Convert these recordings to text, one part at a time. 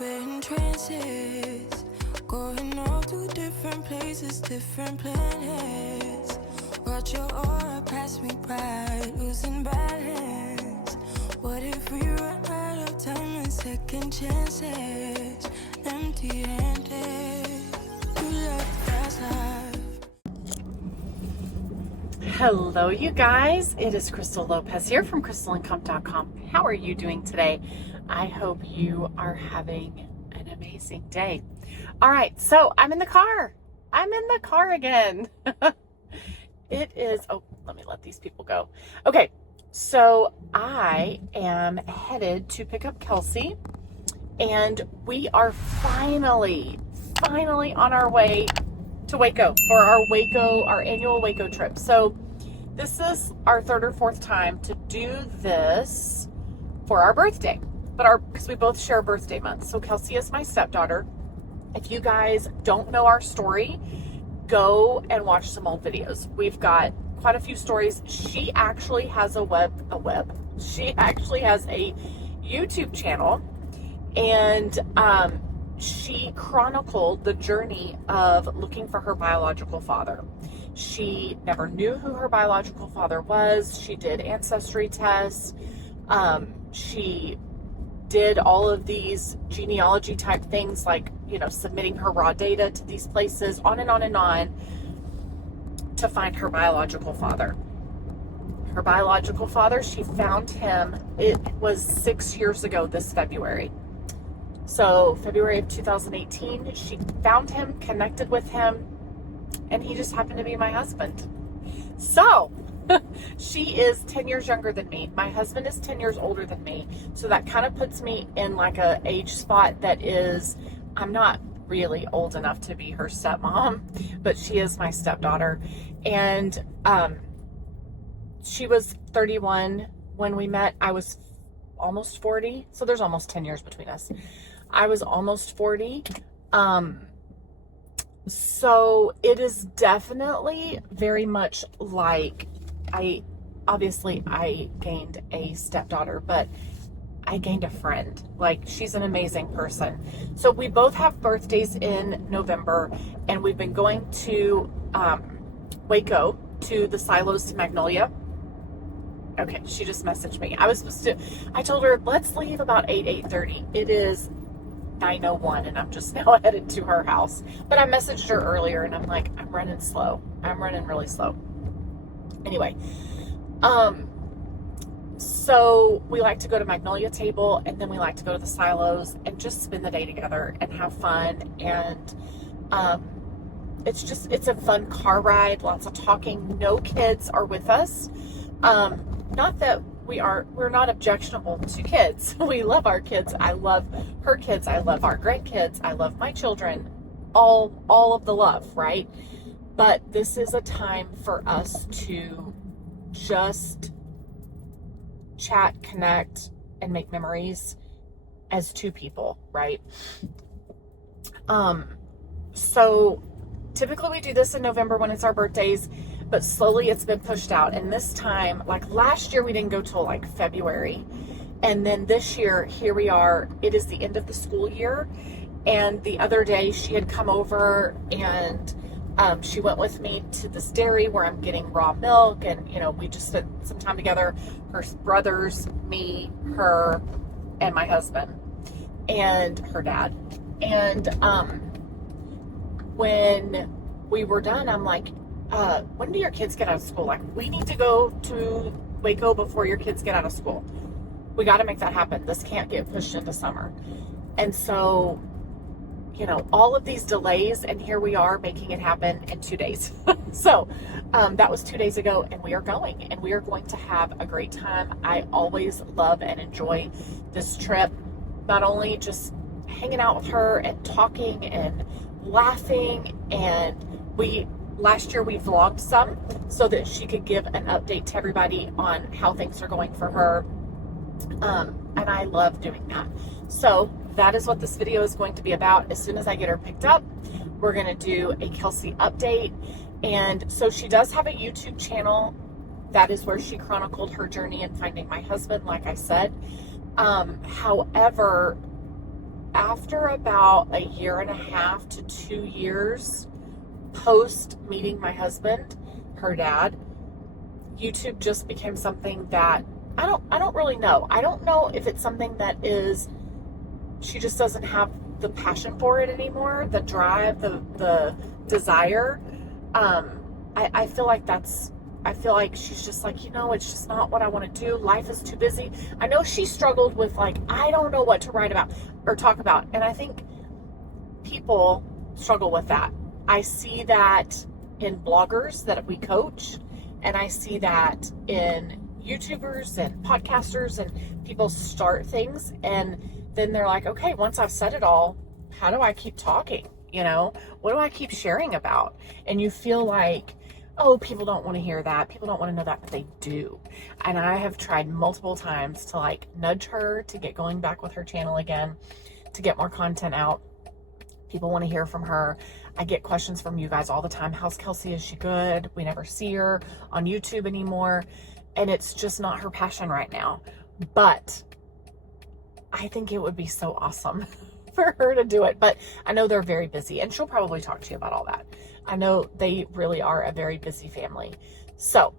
We're in trances, going off to different places, different planets. Watch your aura pass me by, losing balance. What if we run out of time and second chances? Empty-handed, you left fast life. Hello, you guys. It is Crystal Lopez here from crystalincome.com. How are you doing today? I hope you are having an amazing day. All right, so I'm in the car. I'm in the car again. It is, oh, let me let these people go. Okay, so I am headed to pick up Kelsey, and we are finally on our way to Waco for our annual Waco trip. So this is our third or fourth time to do this for our birthday, because we both share a birthday month. So Kelsey is my stepdaughter. If you guys don't know our story, go and watch some old videos. We've got quite a few stories. She actually has she actually has a YouTube channel, and she chronicled the journey of looking for her biological father. She never knew who her biological father was. She did ancestry tests. She did all of these genealogy type things, like, submitting her raw data to these places, on and on, to find her biological father. Her biological father, she found him, it was 6 years ago this February. So February of 2018, she found him, connected with him, and he just happened to be my husband. So she is 10 years younger than me. My husband is 10 years older than me. So that kind of puts me in like a age spot that is, I'm not really old enough to be her stepmom, but she is my stepdaughter. And she was 31 when we met. I was almost 40. So there's almost 10 years between us. I was almost 40. So it is definitely very much like, I gained a stepdaughter, but I gained a friend. Like, she's an amazing person. So we both have birthdays in November, and we've been going to Waco, to the silos, to Magnolia. Okay, she just messaged me. I told her, let's leave about 8:30. It is 9:01, and I'm just now headed to her house. But I messaged her earlier, and I'm like, I'm running slow. I'm running really slow. Anyway, so we like to go to Magnolia Table, and then we like to go to the silos and just spend the day together and have fun. And it's a fun car ride, lots of talking. No kids are with us. Not that we're not objectionable to kids. We love our kids. I love her kids. I love our grandkids. I love my children. All of the love, right? But this is a time for us to just chat, connect, and make memories as two people, right? So typically we do this in November when it's our birthdays, but slowly it's been pushed out. And this time, like last year, we didn't go till like February. And then this year, here we are. It is the end of the school year. And the other day she had come over, and she went with me to this dairy where I'm getting raw milk. And, we just spent some time together, her brothers, me, her, and my husband, and her dad. And when we were done, I'm like, when do your kids get out of school? Like, we need to go to Waco before your kids get out of school. We got to make that happen. This can't get pushed into summer. And so, all of these delays, and here we are making it happen in 2 days. So that was 2 days ago, and we are going, and we are going to have a great time. I always love and enjoy this trip, not only just hanging out with her and talking and laughing, and last year we vlogged some so that she could give an update to everybody on how things are going for her. And I love doing that. So that is what this video is going to be about. As soon as I get her picked up, we're going to do a Kelsey update. And so she does have a YouTube channel. That is where she chronicled her journey in finding my husband, like I said. However, after about a year and a half to 2 years post meeting my husband, her dad, YouTube just became something that I don't really know. I don't know if it's something that is, she just doesn't have the passion for it anymore, the drive, the desire. I feel like she's just like, it's just not what I want to do. Life is too busy. I know she struggled with like, I don't know what to write about or talk about. And I think people struggle with that. I see that in bloggers that we coach, and I see that in YouTubers and podcasters, and people start things and then they're like, okay, once I've said it all, how do I keep talking? What do I keep sharing about? And you feel like, oh, people don't want to hear that. People don't want to know that, but they do. And I have tried multiple times to like nudge her to get going back with her channel again, to get more content out. People want to hear from her. I get questions from you guys all the time. How's Kelsey? Is she good? We never see her on YouTube anymore. And it's just not her passion right now. But I think it would be so awesome for her to do it. But I know they're very busy, and she'll probably talk to you about all that. I know they really are a very busy family. So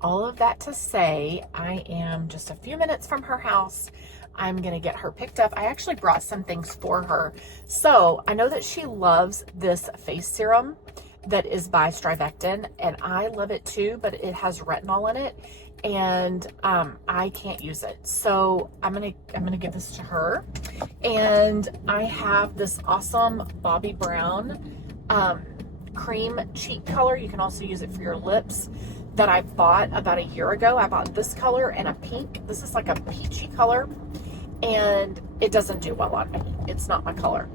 all of that to say, I am just a few minutes from her house. I'm going to get her picked up. I actually brought some things for her. So I know that she loves this face serum that is by Strivectin, and I love it too, but it has retinol in it, and I can't use it. So I'm gonna give this to her. And I have this awesome Bobbi Brown cream cheek color. You can also use it for your lips, that I bought about a year ago. I bought this color and a pink. This is like a peachy color, and it doesn't do well on me. It's not my color.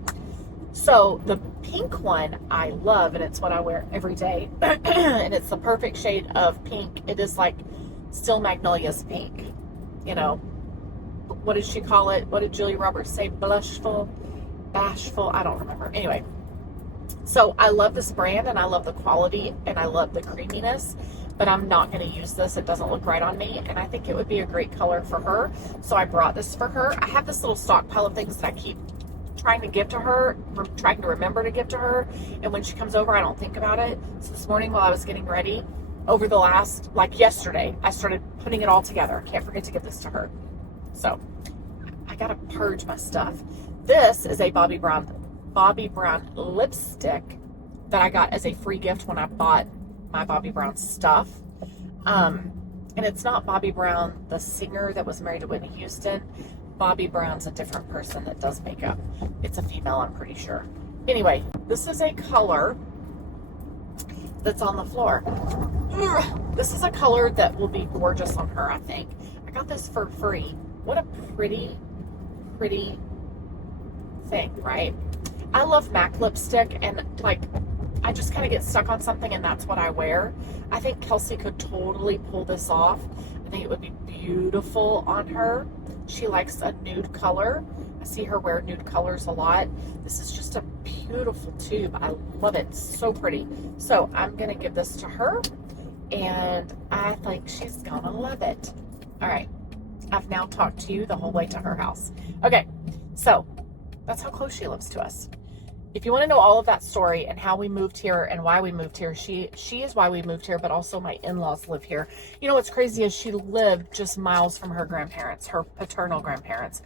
So the pink one I love, and it's what I wear every day. And it's the perfect shade of pink. It is like still Magnolia's pink. What did she call it? What did Julia Roberts say? Blushful, bashful? I don't remember. Anyway, so I love this brand, and I love the quality, and I love the creaminess, but I'm not going to use this. It doesn't look right on me, and I think it would be a great color for her. So I brought this for her. I have this little stockpile of things that I keep trying to give to her, trying to remember to give to her, and when she comes over, I don't think about it. So this morning while I was getting ready, over the last, like yesterday, I started putting it all together. I can't forget to give this to her. So I gotta purge my stuff. This is a Bobbi Brown lipstick that I got as a free gift when I bought my Bobbi Brown stuff. And it's not Bobbi Brown, the singer that was married to Whitney Houston. Bobbi Brown's a different person that does makeup. It's a female, I'm pretty sure. Anyway, this is a color that's on the floor. This is a color that will be gorgeous on her, I think. I got this for free. What a pretty thing, right? I love MAC lipstick, and like, I just kind of get stuck on something, and that's what I wear. I think Kelsey could totally pull this off. I think it would be beautiful on her. She likes a nude color. I see her wear nude colors a lot. This is just a beautiful tube. I love it. So pretty. So I'm going to give this to her, and I think she's going to love it. All right. I've now talked to you the whole way to her house. Okay. So that's how close she lives to us. If you want to know all of that story and how we moved here and why we moved here, she is why we moved here, but also my in-laws live here. What's crazy is she lived just miles from her grandparents, her paternal grandparents,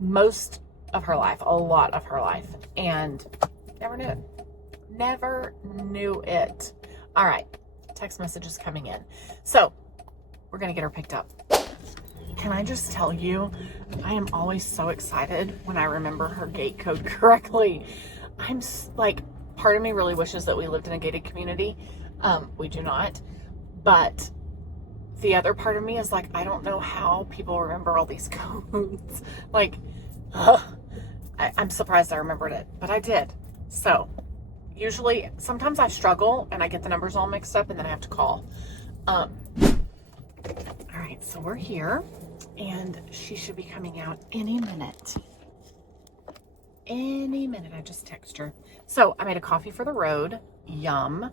most of her life, a lot of her life, and never knew it. Never knew it. All right, text message is coming in. So we're going to get her picked up. Can I just tell you, I am always so excited when I remember her gate code correctly. I'm like, part of me really wishes that we lived in a gated community. We do not. But the other part of me is like, I don't know how people remember all these codes. Like, I'm surprised I remembered it, but I did. So usually, sometimes I struggle and I get the numbers all mixed up, and then I have to call. All right, so we're here, and she should be coming out any minute. Any minute. I just text her. So I made a coffee for the road. Yum.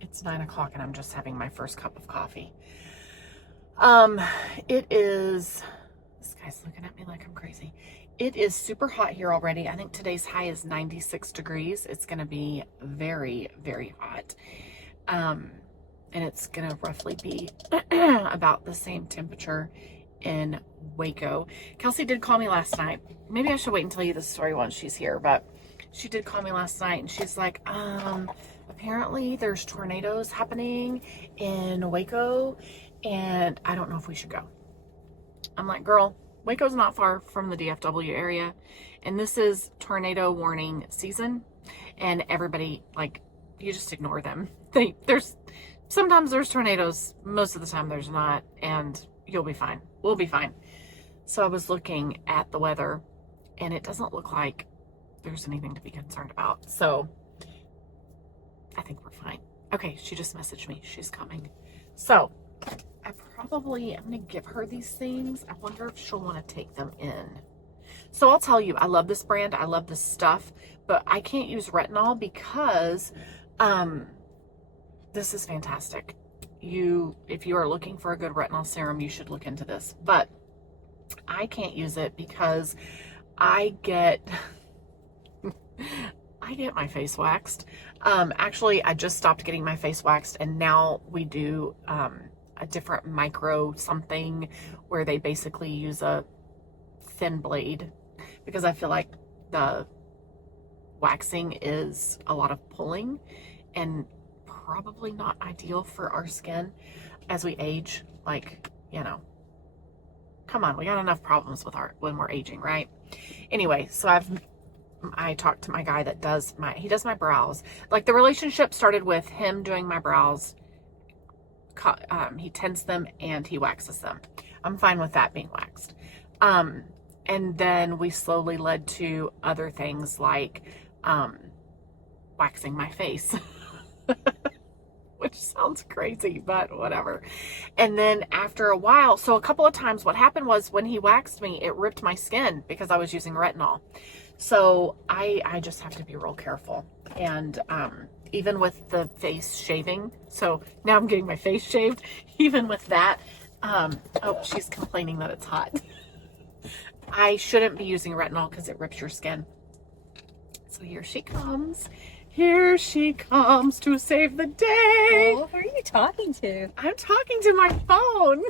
It's 9 o'clock and I'm just having my first cup of coffee. It is, this guy's looking at me like I'm crazy. it is super hot here already. I think today's high is 96 degrees. It's going to be very, very hot. And it's going to roughly be about the same temperature in Waco. Kelsey did call me last night. Maybe I should wait and tell you the story once she's here, but she did call me last night and she's like, apparently there's tornadoes happening in Waco and I don't know if we should go. I'm like, girl, Waco's not far from the DFW area, and this is tornado warning season, and everybody, like, you just ignore them. Sometimes there's tornadoes, most of the time there's not, and you'll be fine. We'll be fine. So I was looking at the weather, and it doesn't look like there's anything to be concerned about, so I think we're fine. Okay, she just messaged me. She's coming. So I'm going to give her these things. I wonder if she'll want to take them in. So I'll tell you, I love this brand. I love this stuff, but I can't use retinol because this is fantastic. If you are looking for a good retinol serum, you should look into this. But I can't use it because I get my face waxed. Actually, I just stopped getting my face waxed, and now we do a different micro something where they basically use a thin blade, because I feel like the waxing is a lot of pulling and probably not ideal for our skin as we age. Like, you know, come on, we got enough problems with when we're aging, right? Anyway, so I talked to my guy that does my brows. Like, the relationship started with him doing my brows. He tints them and he waxes them. I'm fine with that being waxed. And then we slowly led to other things like waxing my face, which sounds crazy, but whatever. And then after a while, so a couple of times what happened was when he waxed me, it ripped my skin because I was using retinol. So I just have to be real careful. And even with the face shaving, so now I'm getting my face shaved, even with that, oh, she's complaining that it's hot. I shouldn't be using retinol because it rips your skin. So here she comes. Here she comes to save the day. Oh, who are you talking to? I'm talking to my phone.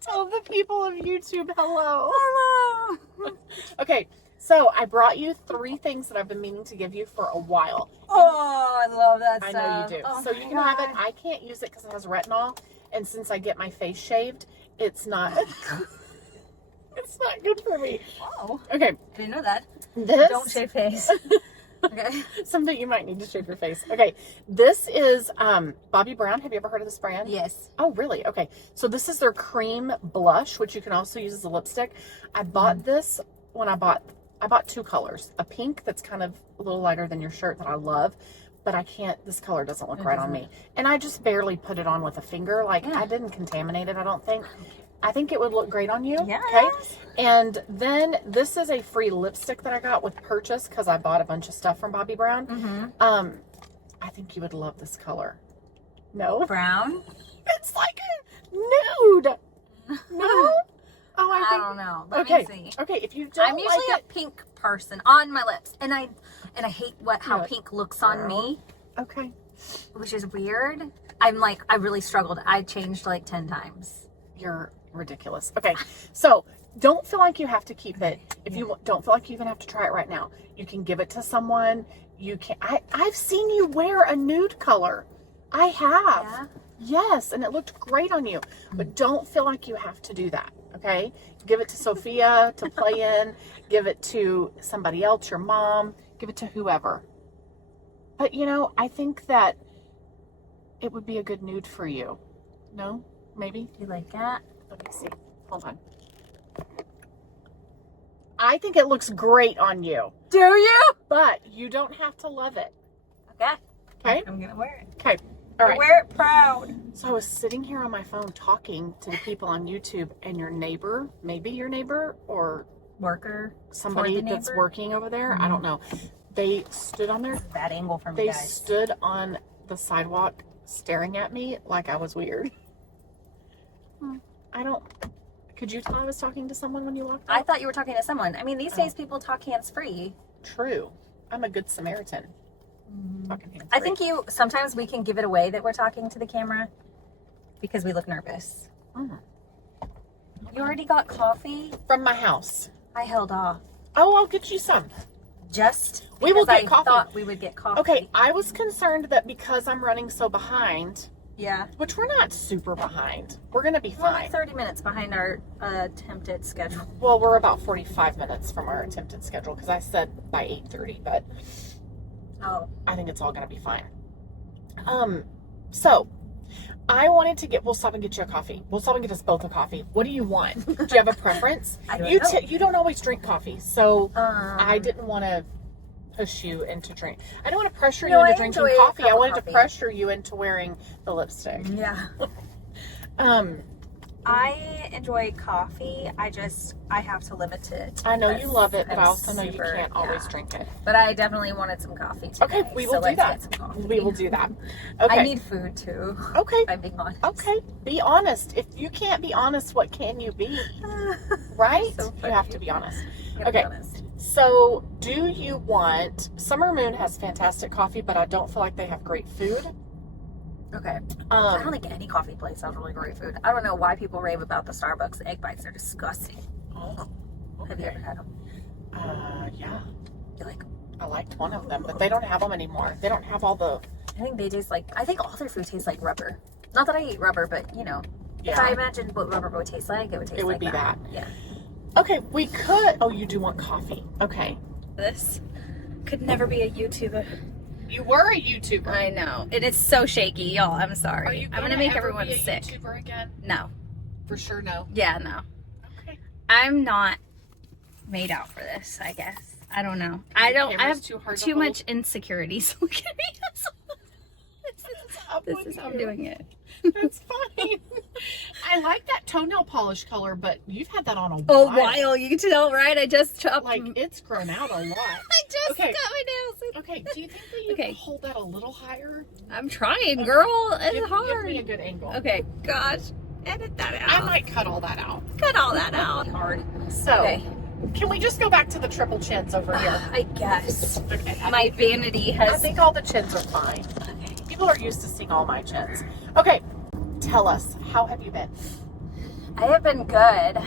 Tell the people of YouTube hello. Hello. Okay, so I brought you 3 things that I've been meaning to give you for a while. Oh, I love that I stuff. know you do. Oh, so you can have it. I can't use it because it has retinol, and since I get my face shaved, it's not it's not good for me. Oh. Okay. Didn't know that. This Don't shave face. Okay. Someday you might need to shave your face. Okay. This is Bobbi Brown. Have you ever heard of this brand? Yes. Oh, really? Okay. So this is their cream blush, which you can also use as a lipstick. I bought this when I bought 2 colors. A pink that's kind of a little lighter than your shirt that I love, but this color doesn't look right on me. And I just barely put it on with a finger. Like, I didn't contaminate it, I don't think. I think it would look great on you. Yes. Okay. And then this is a free lipstick that I got with purchase because I bought a bunch of stuff from Bobbi Brown. Mm-hmm. I think you would love this color. No? Brown? It's like a nude. No? Oh, I don't know. Let okay. me see. Okay, if you don't I'm usually like a pink person on my lips, and I hate how Yeah. pink looks on me, Okay. which is weird. I really struggled. I changed like 10 times. You're ridiculous. Okay, so don't feel like you have to keep it. If you don't feel like you even have to try it right now, you can give it to someone. You can. I've seen you wear a nude color. I have. Yeah. Yes, and it looked great on you. But don't feel like you have to do that. Okay, give it to Sophia to play in. Give it to somebody else, your mom. Give it to whoever. But you know, I think that it would be a good nude for you. No, maybe. You like that? Let me see. Hold on. I think it looks great on you. Do you? But you don't have to love it. Okay. Okay? I'm gonna wear it. Okay. All right. Wear it proud. So I was sitting here on my phone talking to the people on YouTube, and your neighbor, maybe your neighbor or Worker. somebody For the that's neighbor? working over there, I don't know. They stood on their, Bad angle for me, they guys. stood on the sidewalk staring at me like I was weird. I don't, Could you tell I was talking to someone when you walked I out? thought you were talking to someone. I mean, these days people talk hands-free. True. I'm a good Samaritan. Talking hands-free. I think sometimes we can give it away that we're talking to the camera because we look nervous. Mm. You already got coffee? From my house. I held off. Oh, I'll get you some. Just We will because get I coffee. thought we would get coffee. Okay, I was concerned that because I'm running so behind, Yeah. which we're not super behind, we're going to be We're only fine. 30 minutes behind our attempted schedule. Well, we're about 45 minutes from our attempted schedule because I said by 8:30, but Oh. I think it's all going to be fine. So I wanted to we'll stop and get you a coffee. We'll stop and get us both a coffee. What do you want? Do you have a preference? I don't you know. you don't always drink coffee, so I Um, didn't want to push you into drink. I didn't want to pressure No, you into I drinking enjoy a coffee. cup I of wanted to coffee. pressure you into wearing the lipstick. Yeah. Um, I enjoy coffee. I have to limit it. I know you because love it, but I I'm also know you super- can't always yeah. drink it. But I definitely wanted some coffee today. Okay, we will so do let's that. get some coffee. We will do that. Okay. I need food too. Okay. If I'm being honest. Okay. Be honest. If you can't be honest, what can you be? Right? So You have funny. to be honest. Gotta be Okay. honest. So, do you want Summer Moon has fantastic coffee, but I don't feel like they have great food. Okay. I don't Um, think any coffee place has really great food. I don't know why people rave about the Starbucks egg bites. They're disgusting. oh, Have you ever okay. had them? Yeah. You like? I liked one of them, but they don't have them anymore. They don't have all the. I think they taste like. I think all their food tastes like rubber. Not that I eat rubber, but you know, if Yeah. I imagined what rubber would taste like, it would taste It would like be that. Yeah. Okay, we could. Oh, you do want coffee. Okay. This could never be a YouTuber. You were a YouTuber. I know. It is so shaky, y'all. I'm sorry. Are you I'm gonna gonna make ever everyone be a sick. YouTuber again? No. For sure, no. Yeah, no. Okay. I'm not made out for this, I guess. I don't know. I don't. I camera's have too hard to too hold? much insecurities. Look at me. Up This with is how I'm you. doing it. That's fine. I like that toenail polish color, but you've had that on a Oh, while. while you can tell, right? I just chopped. Like, it's grown out a lot. I just Okay. got my nails. Okay, do you think that you Okay. can hold that a little higher? I'm trying, girl. It's Give hard. me a good angle. Okay, gosh, edit that I out. might cut all that out. cut all that out. Hard. So, Okay. can we just go back to the triple chins over here? I guess Okay. my vanity I has. think all the chins are fine. Okay. People are used to seeing all my chins. Okay, tell us, how have you been? I have been good.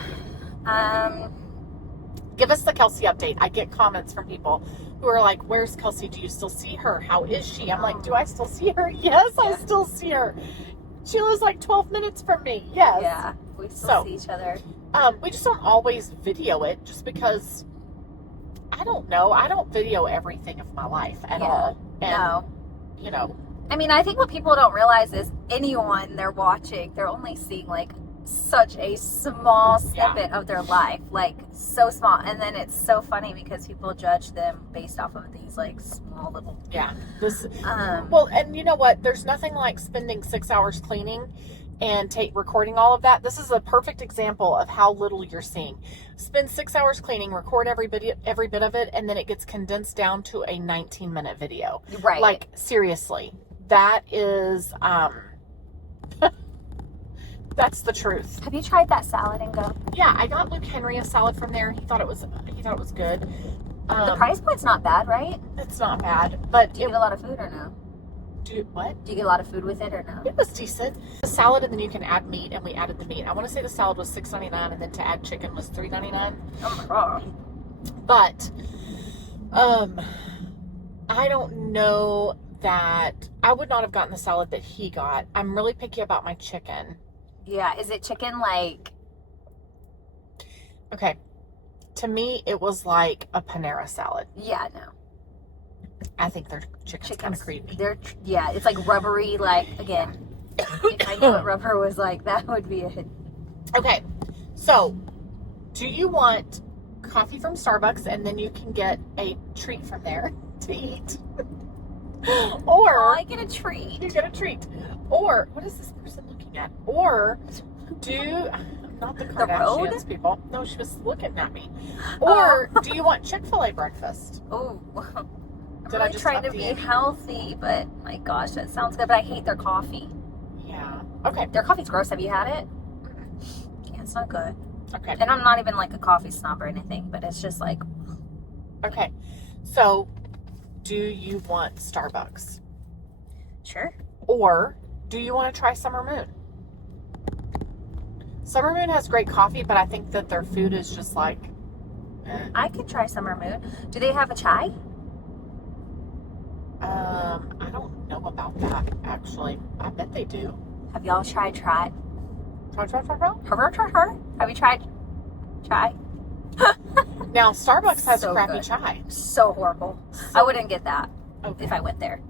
Give us the Kelsey update. I get comments from people who are like, where's Kelsey? Do you still see her? How is she? I'm like, do I still see her? Yes, I Yeah. still see her. She lives like 12 minutes from me. Yes. Yeah, we still So- see each other. We just don't always video it just because I don't know. I don't video everything of my life at Yeah. all. And, No. you know, I mean, I think what people don't realize is anyone they're watching, they're only seeing like such a small snippet of their life, like so small. And then it's so funny because people judge them based off of these like small little. yeah. This, Um, well, and you know what? There's nothing like spending 6 hours cleaning and recording all of that. This is a perfect example of how little you're seeing. Spend 6 hours cleaning, record every bit of it, and then it gets condensed down to a 19-minute video. right. Like, seriously, that is that's the truth. Have you tried that salad and go? Yeah, I got Luke Henry a salad from there. He thought it was good. The price point's not bad, right? It's not bad, but Do you get a lot of food or no? what? Do you get a lot of food with it or no? It was decent. The salad, and then you can add meat, and we added the meat. I want to say the salad was $6.99, and then to add chicken was $3.99. Oh my god. But, I don't know that I would not have gotten the salad that he got. I'm really picky about my chicken. Yeah, is it chicken like? Okay, to me, it was like a Panera salad. Yeah, no. I think their chicken's kind of creepy. Yeah, it's like rubbery. Like again, if I knew what rubber was like, that would be a hit. Okay, so do you want coffee from Starbucks and then you can get a treat from there to eat? Or Oh, I get a treat. you get a treat. Or what is this person looking at? Or not the Kardashians road? people. No, she was looking at me. Or do you want Chick-fil-A breakfast? Oh, I'm Did I really just trying up to the be ante? healthy, but my gosh, that sounds good. But I hate their coffee. Yeah. Okay. Their coffee's gross. Have you had it? Yeah, it's not good. Okay. And I'm not even like a coffee snob or anything, but it's just like. Okay. So, do you want Starbucks? Sure. Or do you want to try Summer Moon? Summer Moon has great coffee, but I think that their food is just like... I could try Summer Moon. Do they have a chai? I don't know about that, actually. I bet they do. Have y'all tried Try. Have you tried chai? Now, Starbucks has So crappy good. chai. So horrible. I wouldn't get that if I went there.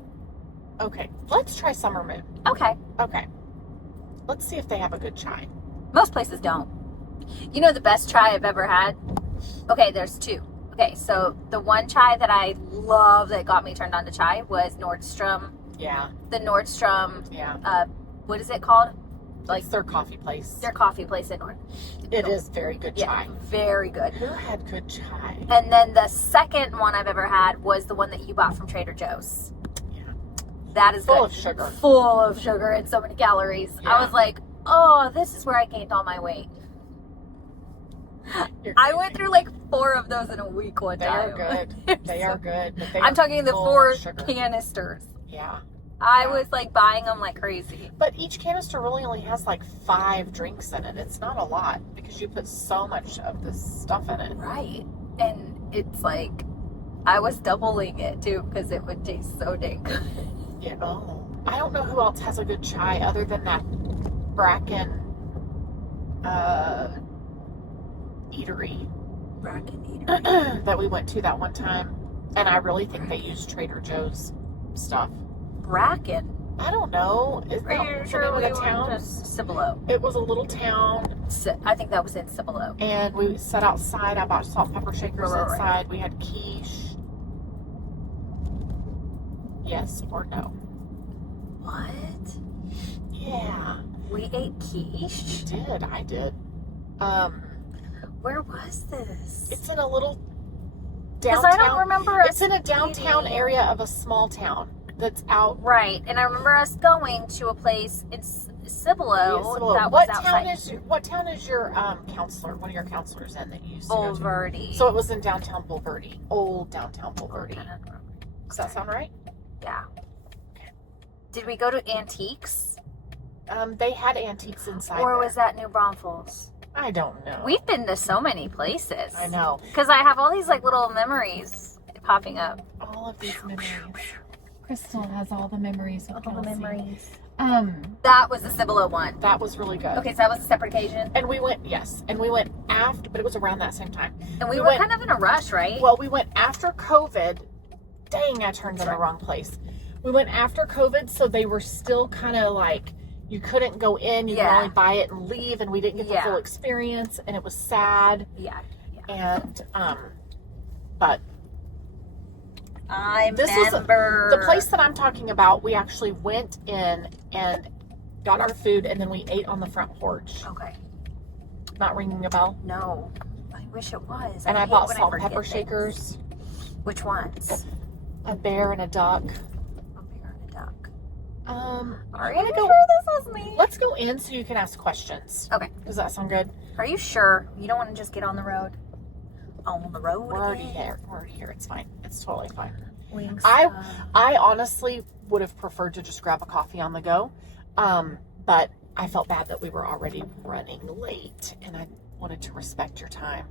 Okay, let's try Summer Moon. Okay. Okay. Let's see if they have a good chai. Most places don't. You know the best chai I've ever had? Okay, there's two. Okay, so the one chai that I love that got me turned on to chai was Nordstrom. Yeah. The Nordstrom, Yeah. what is it called? Like their coffee place. Their coffee place in Nord. It is very good chai. Yeah, very good. Who had good chai? And then the second one I've ever had was the one that you bought from Trader Joe's. Yeah. That is Full good. of sugar. Full of sugar and so many calories. Yeah. I was like, oh, this is where I gained all my weight. I went through like 4 of those in a week one They time. are good. They are good. But they I'm are talking the full 4 of sugar. canisters. Yeah. I was like buying them like crazy. But each canister really only has like 5 drinks in it. It's not a lot because you put so much of this stuff in it. Right. And it's like, I was doubling it too because it would taste so dang good. Yeah. Oh. I don't know who else has a good chai other than that Bracken eatery Bracken eatery. that we went to that one time. And I really think they use Trader Joe's stuff. Bracken. I don't know. Is that Are you the sure name of we the town? went to Cibolo? It was a little town, I think that was in Cibolo. and we sat outside. I bought salt and pepper shakers Right. outside. We had quiche. Yes or no? What? Yeah, We ate quiche? did. I did. Where was this? It's in a little Because downtown. I don't remember us It's in a downtown eating. area of a small town that's out. Right, and I remember us going to a place in Cibolo that was outside. What town is your counselor? One of your counselors in that you used to go to? Bulverde. So it was in downtown Bulverde, old downtown Bulverde. Okay. Does that sound right? Yeah. Did we go to Antiques? They had antiques inside. Or there. was that New Braunfels? I don't know. We've been to so many places. I know. Because I have all these like little memories popping up. All of these memories. Crystal has all the memories of All the Kelsey. memories. That was the Cibolo one. That was really good. Okay, so that was a separate occasion. And we went after, but it was around that same time. And we were kind of in a rush, right? Well, we went after COVID. Dang, I turned in the wrong place. We went after COVID, so they were still kind of like, you couldn't go in, you could only buy it and leave, and we didn't get the full experience, and it was sad. Yeah. And, but I this remember. was the place that I'm talking about. We actually went in and got our food, and then we ate on the front porch. Okay. Not ringing a bell. No. I wish it was. And I hate bought when salt and forget pepper things. shakers, Which ones? a bear and a duck. A bear and a duck. Are you sure this was me? Let's go in so you can ask questions. Okay. Does that sound good? Are you sure? You don't want to just get on the road? On the road We're already again? here. We're already here. It's fine. It's totally fine. Wingstop. I honestly would have preferred to just grab a coffee on the go. But I felt bad that we were already running late, and I wanted to respect your time.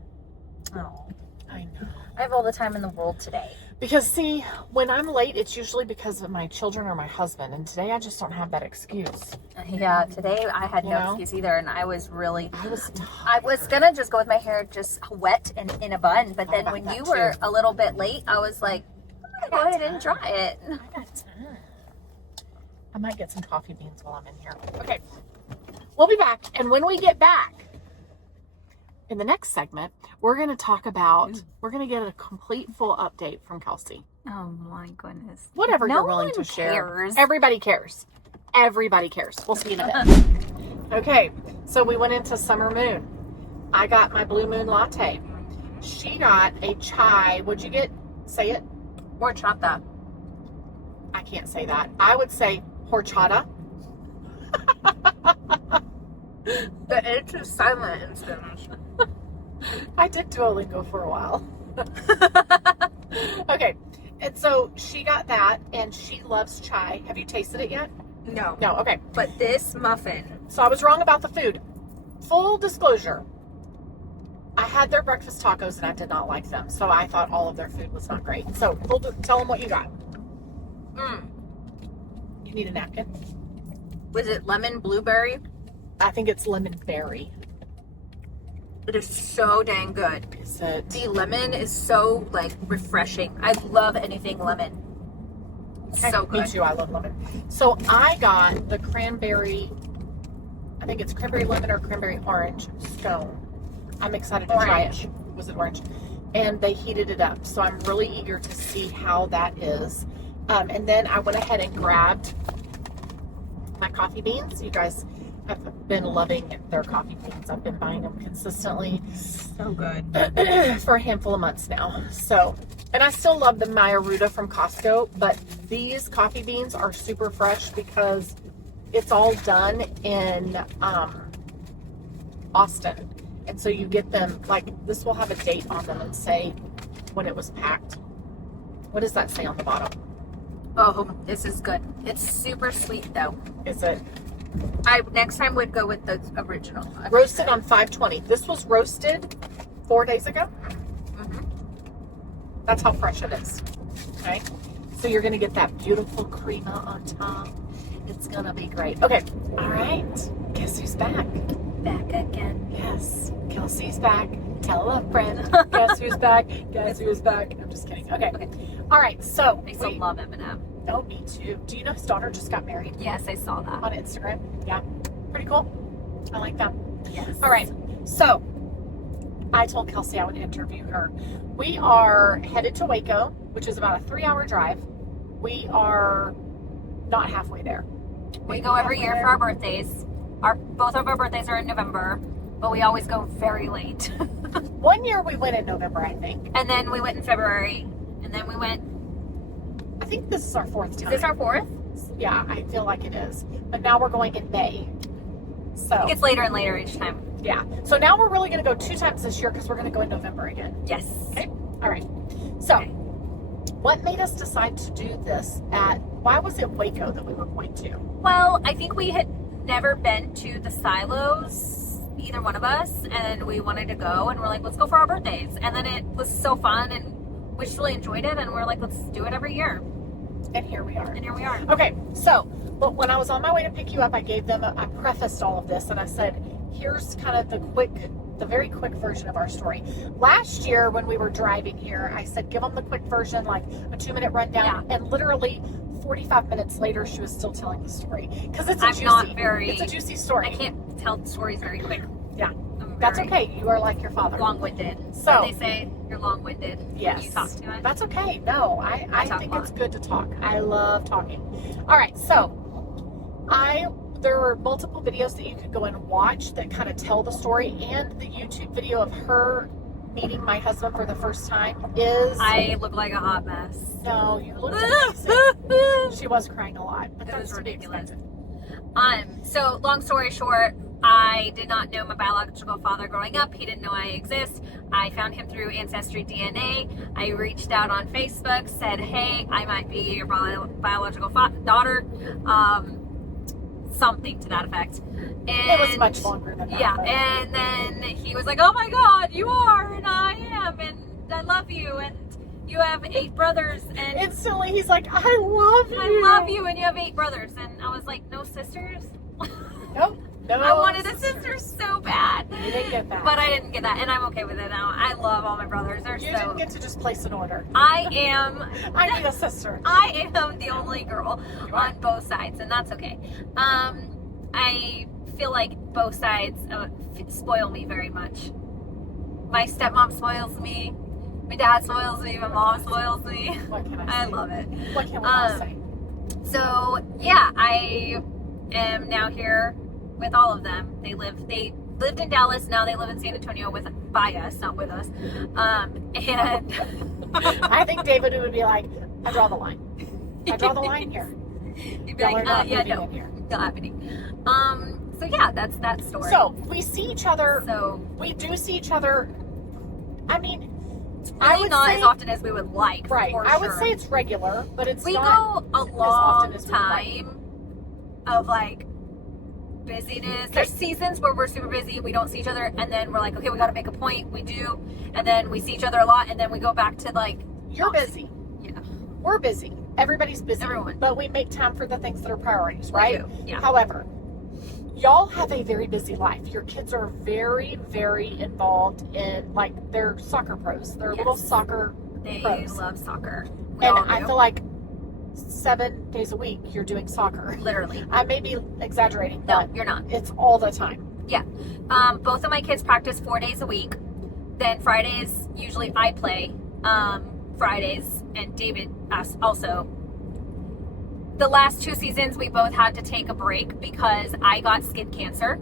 Oh. I know. I have all the time in the world today. Because, see, when I'm late, it's usually because of my children or my husband. And today, I just don't have that excuse. Yeah, today I had You no know? excuse either, and I was really... I was I was gonna just go with my hair just wet and in a bun, but then about when that you were too. a little bit late, I was like, I'm gonna go ahead and dry it. I got time. I might get some coffee beans while I'm in here. Okay. We'll be back. And when we get back, in the next segment, we're going to talk about, we're going to get a complete full update from Kelsey. Oh my goodness. Whatever No you're willing one to share. cares. Everybody cares. Everybody cares. We'll see you in a bit. Okay. So we went into Summer Moon. I got my Blue Moon latte. She got a chai. What'd you get? Say it. Horchata. I can't say that. I would say horchata. The H is silent in Spanish. I did Duolingo for a while. Okay, and so she got that, and she loves chai. Have you tasted it yet? No. No, okay. But this muffin. So I was wrong about the food. Full disclosure, I had their breakfast tacos and I did not like them. So I thought all of their food was not great. So tell them what you got. You need a napkin? Was it lemon blueberry? I think it's lemon berry. It is so dang good. Is it? The lemon is so like refreshing. I love anything lemon. Okay, So good. Me too. I love lemon. So I got the cranberry. I think it's cranberry lemon or cranberry orange scone. I'm excited to try it. Was it orange? And they heated it up. So I'm really eager to see how that is. And then I went ahead and grabbed my coffee beans. You guys have been loving their coffee beans. I've been buying them consistently. So good. For a handful of months now. So, and I still love the Mayaruta from Costco, but these coffee beans are super fresh because it's all done in Austin. And so you get them, like, this will have a date on them and say when it was packed. What does that say on the bottom? Oh, this is good. It's super sweet though. Is it I next time would go with the original. roasted on 520? This was roasted 4 days ago. That's how fresh it is. Okay. So you're going to get that beautiful crema on top. It's going to be great. Okay. All right. Guess who's back? Back again. Yes. Kelsey's back. Tell a friend. Guess who's back? Guess who's back? I'm just kidding. Okay. All right. So I still love Eminem. Oh, me too. Do you know his daughter just got married? Yes, I saw that. On Instagram. Yeah. Pretty cool. I like that. Yes. All right. So I told Kelsey I would interview her. We are headed to Waco, which is about a 3-hour drive. We are not halfway there. We go every year for our birthdays. Both of our birthdays are in November, but we always go very late. 1 year we went in November, I think. And then we went in February, and then we went. I think this is our 4th time. Is this our 4th? Yeah, I feel like it is. But now we're going in May. So It gets later and later each time. yeah. So now we're really going to go 2 times this year because we're going to go in November again. Yes. Okay. All right. So what made us decide to do this why was it Waco that we were going to? Well, I think we had never been to the silos, either one of us, and we wanted to go, and we're like, let's go for our birthdays. And then it was so fun, and we just really enjoyed it, and we're like, let's do it every year. And here we are. And here we are. Okay, so but when I was on my way to pick you up, I prefaced all of this, and I said, here's kind of the very quick version of our story. Last year when we were driving here, I said, give them the quick version, like a 2-minute rundown, and literally 45 minutes later, she was still telling the story because it's a juicy story. I can't tell stories very quick. Yeah, that's okay. You are like your father, long-winded. So they say you're long-winded. Yes, when you talk too much. That's okay. No, I think it's good to talk. I love talking. All right, so there were multiple videos that you could go and watch that kind of tell the story, and the YouTube video of her meeting my husband for the first time is... I look like a hot mess. No, you look amazing. She was crying a lot, but It that's was ridiculous. So long story short, I did not know my biological father growing up. He didn't know I exist. I found him through Ancestry DNA. I reached out on Facebook, said, hey, I might be your biological daughter. Something to that effect. And it was much longer than that. Yeah, and then he was like, oh my God, you are, and I am, and I love you, and you have 8 brothers, and instantly he's like, I love you. I love you, and you have 8 brothers. And I was like, no sisters? Nope. No. I wanted a sister so bad. You didn't get that. But I didn't get that, and I'm okay with it now. I love all my brothers. You didn't get to just place an order. I need a sister. I am the only girl on both sides, and that's okay. I feel like both sides spoil me very much. My stepmom spoils me. My dad spoils me. My mom spoils me. What can I say? I love it. What can we all say? So yeah, I am now here with all of them. They lived in Dallas. Now they live in San Antonio by us, not with us. And I think David would be like, I draw the line. I draw the line here. You'd be like, yeah, no, not happening. So yeah, that's that story. So we see each other. So we do see each other. I mean, I I would not say, as often as we would like. right. For I would sure. say it's regular, but it's we not go a as often long as we would like. time of like busyness. There's seasons where we're super busy, we don't see each other, and then we're like, okay, we got to make a point. We do, and then we see each other a lot, and then we go back to like. You're busy. Yeah. We're busy. Everybody's busy. Everyone. But we make time for the things that are priorities, right? We do, yeah. However, y'all have a very busy life. Your kids are very, very involved in, like, they're soccer pros. They're little soccer They pros. love soccer. We And all I do. feel like 7 days a week you're doing soccer. Literally. I may be exaggerating, No, but you're not. it's all the time. Yeah. Both of my kids practice 4 days a week. Then Fridays, usually I play. Fridays, and David also. The last 2 seasons, we both had to take a break because I got skin cancer.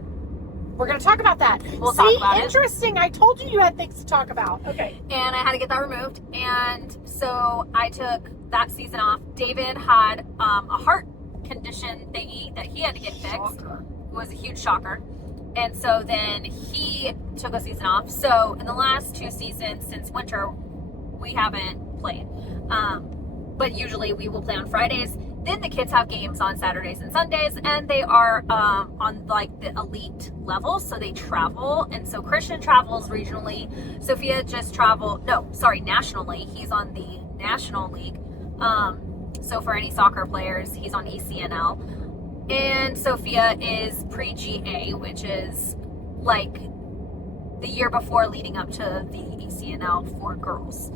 We're going to talk about that. We'll talk about it. Interesting. I told you had things to talk about. Okay. And I had to get that removed. And so I took that season off. David had a heart condition thingy that he had to get fixed. Shocker. It was a huge shocker. And so then he took a season off. So in the last 2 seasons since winter, we haven't played. But usually we will play on Fridays. Then the kids have games on Saturdays and Sundays, and they are on like the elite level, so they travel. And so Christian travels regionally. Sophia just nationally. He's on the National League. So for any soccer players, he's on ECNL. And Sophia is pre-GA, which is like the year before leading up to the ECNL for girls.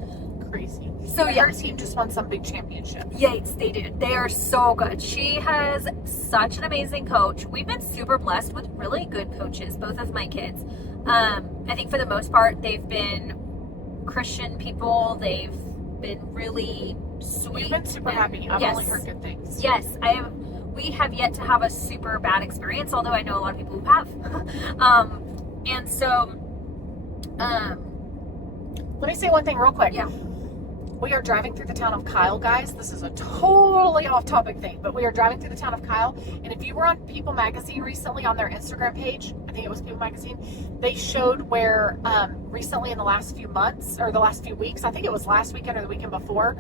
Crazy. So yeah. Her team just won some big championship. Yes, they did. They are so good. She has such an amazing coach. We've been super blessed with really good coaches, both of my kids. I think for the most part, they've been Christian people. They've been really sweet. We've been super happy. I've only heard good things. Yes, we have yet to have a super bad experience, although I know a lot of people who have. And so, let me say one thing real quick. Yeah. We are driving through the town of Kyle, guys. This is a totally off-topic thing, but we are driving through the town of Kyle. And if you were on People Magazine recently on their Instagram page, I think it was People Magazine, they showed where recently in the last few months, or the last few weeks, I think it was last weekend or the weekend before,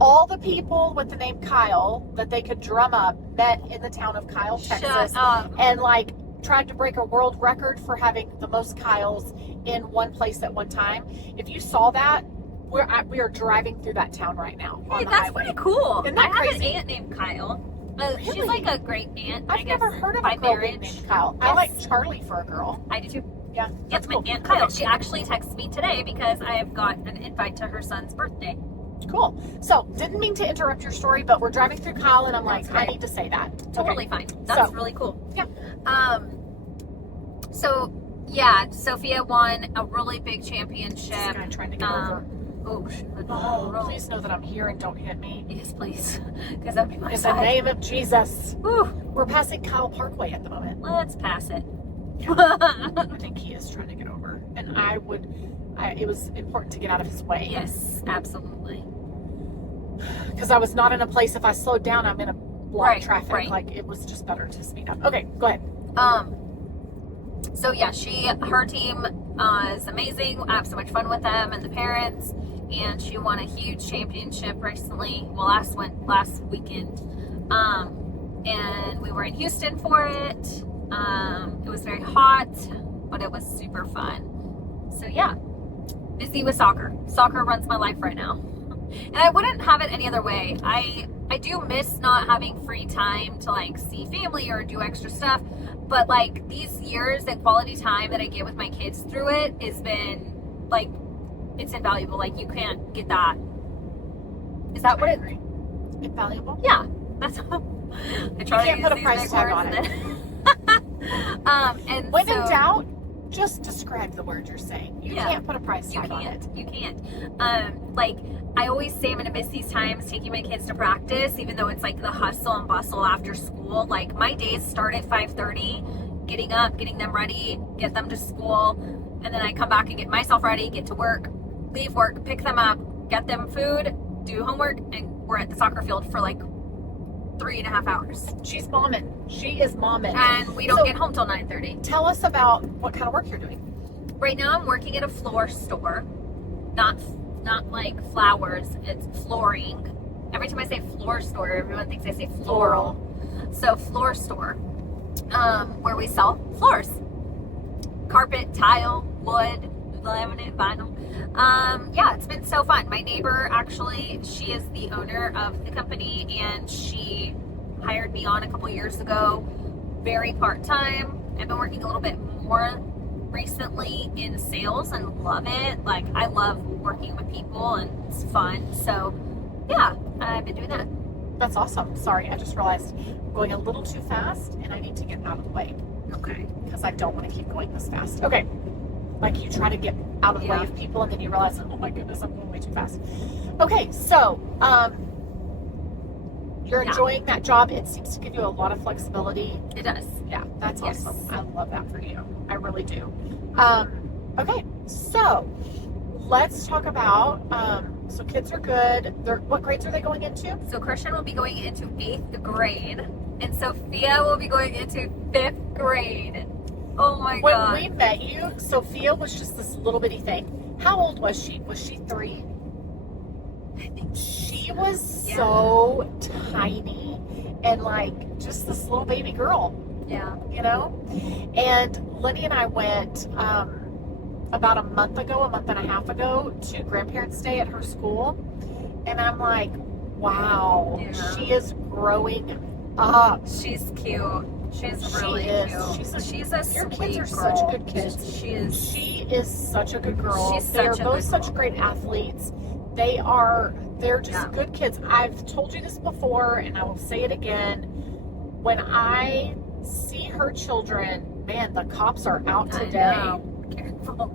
all the people with the name Kyle that they could drum up met in the town of Kyle, Texas. Shut up. And like tried to break a world record for having the most Kyles in one place at one time. If you saw that, we are driving through that town right now on Hey, the that's highway. pretty cool. Isn't that I have crazy? an aunt named Kyle. She's Really? like a great aunt. I I've guess, never heard of by a girl marriage. named Kyle. I Yes. like Charlie for a girl. I do too. Yeah, Yep, that's my cool. aunt Kyle. Okay. She actually texted me today because I have got an invite to her son's birthday. Cool. So, didn't mean to interrupt your story, but we're driving through Kyle, and I'm like, That's I right. need to say that. Totally Okay. fine. That's So- really cool. Yeah. So yeah, Sophia won a really big championship. This guy trying to get over. Oh, Oh, please know that I'm here and don't hit me. yes, please, because that'd be my In the side. name of Jesus. Whew, We're passing Kyle Parkway at the moment. let's pass it. I think he is trying to get over. And it was important to get out of his way. Yes, absolutely. Because I was not in a place, if I slowed down, I'm in a block Right, traffic. right. Like, it was just better to speed up. Okay, go ahead. So yeah, her team is amazing. I have so much fun with them and the parents. And she won a huge championship recently. Well, last weekend. And we were in Houston for it. It was very hot, but it was super fun. So yeah, busy with soccer. Soccer runs my life right now. And I wouldn't have it any other way. I do miss not having free time to like see family or do extra stuff. But like these years, that quality time that I get with my kids through it has been like, it's invaluable. Like you can't get that. Is that what it? Invaluable? Yeah, that's. I try can't to put a use price these tag big on words and When so, in doubt, just describe the word you're saying. You Yeah. can't put a price tag on it. You can't. Like I always say, I'm gonna miss these times taking my kids to practice, even though it's like the hustle and bustle after school. Like my days start at 5:30, getting up, getting them ready, get them to school, and then I come back and get myself ready, get to work, leave work, pick them up, get them food, do homework, and we're at the soccer field for like 3.5 hours. She's momming. She is momming. And we don't So- get home till 9:30. Tell us about what kind of work you're doing. Right now I'm working at a floor store. Not like flowers, it's flooring. Every time I say floor store, everyone thinks I say floral. So floor store, where we sell floors. Carpet, tile, wood, laminate, vinyl. Yeah, it's been so fun. My neighbor, actually, she is the owner of the company, and she hired me on a couple years ago, very part-time. I've been working a little bit more recently in sales and love it. Like, I love working with people and it's fun. So yeah, I've been doing that. That's awesome. Sorry, I just realized I'm going a little too fast and I need to get out of the way. Okay. Because I don't want to keep going this fast. Okay. Like you try to get out of the way of people and then you realize, oh my goodness, I'm going way too fast. Okay, so you're enjoying that job. It seems to give you a lot of flexibility. It does. Yeah, that's Yes. awesome. I love that for you. I really do. Okay, so let's talk about, so kids are good. What grades are they going into? So Christian will be going into 8th grade and Sophia will be going into 5th grade. Oh my When God. we met you, Sophia was just this little bitty thing. How old was she? Was she 3? I think She was so tiny and like just this little baby girl, yeah. you know? And Lenny and I went about a month and a half ago to grandparents' day at her school. And I'm like, wow, Yeah. she is growing up. She's cute. She's She really is. cute. She's a- your sweet kids are girl. such good kids. She She is such a good girl. She's They are such a both good such girl. great athletes. They're just Yeah. good kids. I've told you this before and I will say it again. When I see her children, man, the cops are out today. I know. Careful.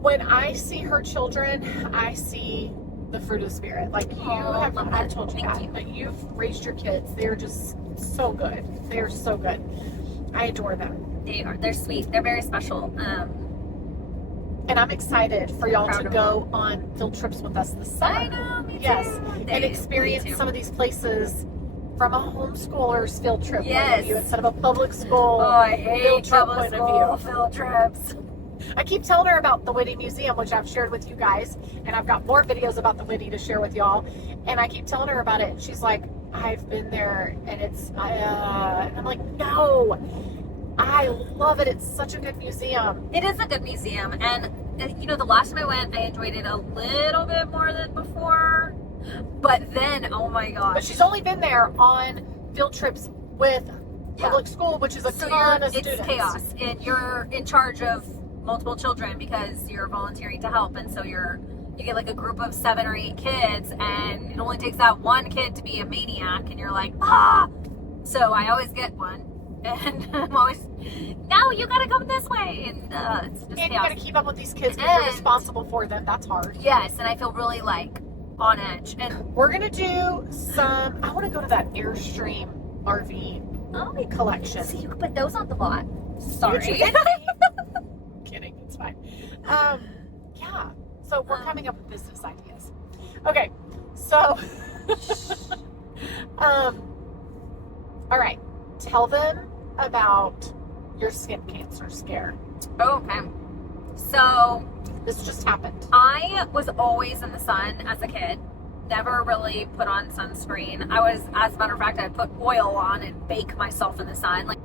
When I see her children, I see the fruit of the spirit. Like you Aw, have, love I've that. told you Thank that, you. but you've raised your kids. They're just so good. They're so good. I adore them. They are. They're sweet. They're very special. And I'm excited for y'all Proud to of go on field trips with us this summer. I know. Me too. Yes, They- and experience me too. some of these places from a homeschooler's field trip point Yes. of view instead of a public school Oh, I field hate trip public point of school view. field trips. I keep telling her about the Whitty Museum, which I've shared with you guys, and I've got more videos about the Whitty to share with y'all. And I keep telling her about it, and she's like, "I've been there, and it's," and I'm like, "No, I love it. It's such a good museum." It is a good museum, and you know, the last time I went, I enjoyed it a little bit more than before. But then, oh my But gosh, she's only been there on field trips with public school, which is a ton of students. it's chaos, and you're in charge of multiple children because you're volunteering to help, and so you get like a group of 7 or 8 kids, and it only takes that one kid to be a maniac, and you're like, ah. So I always get one, and I'm always, no, you gotta come this way, and it's just And you chaos. gotta keep up with these kids because you're And- responsible for them. That's hard. Yes, and I feel really like on edge, and We're gonna do some. I want to go to that Airstream RV oh, collection. so you can put those on the lot. Sorry. Kidding, it's fine. Yeah. So we're coming up with business ideas. Okay. So, all right. Tell them about your skin cancer scare. Okay. So This just happened. I was always in the sun as a kid. Never really put on sunscreen. I was, as a matter of fact, I'd put oil on and bake myself in the sun. Like,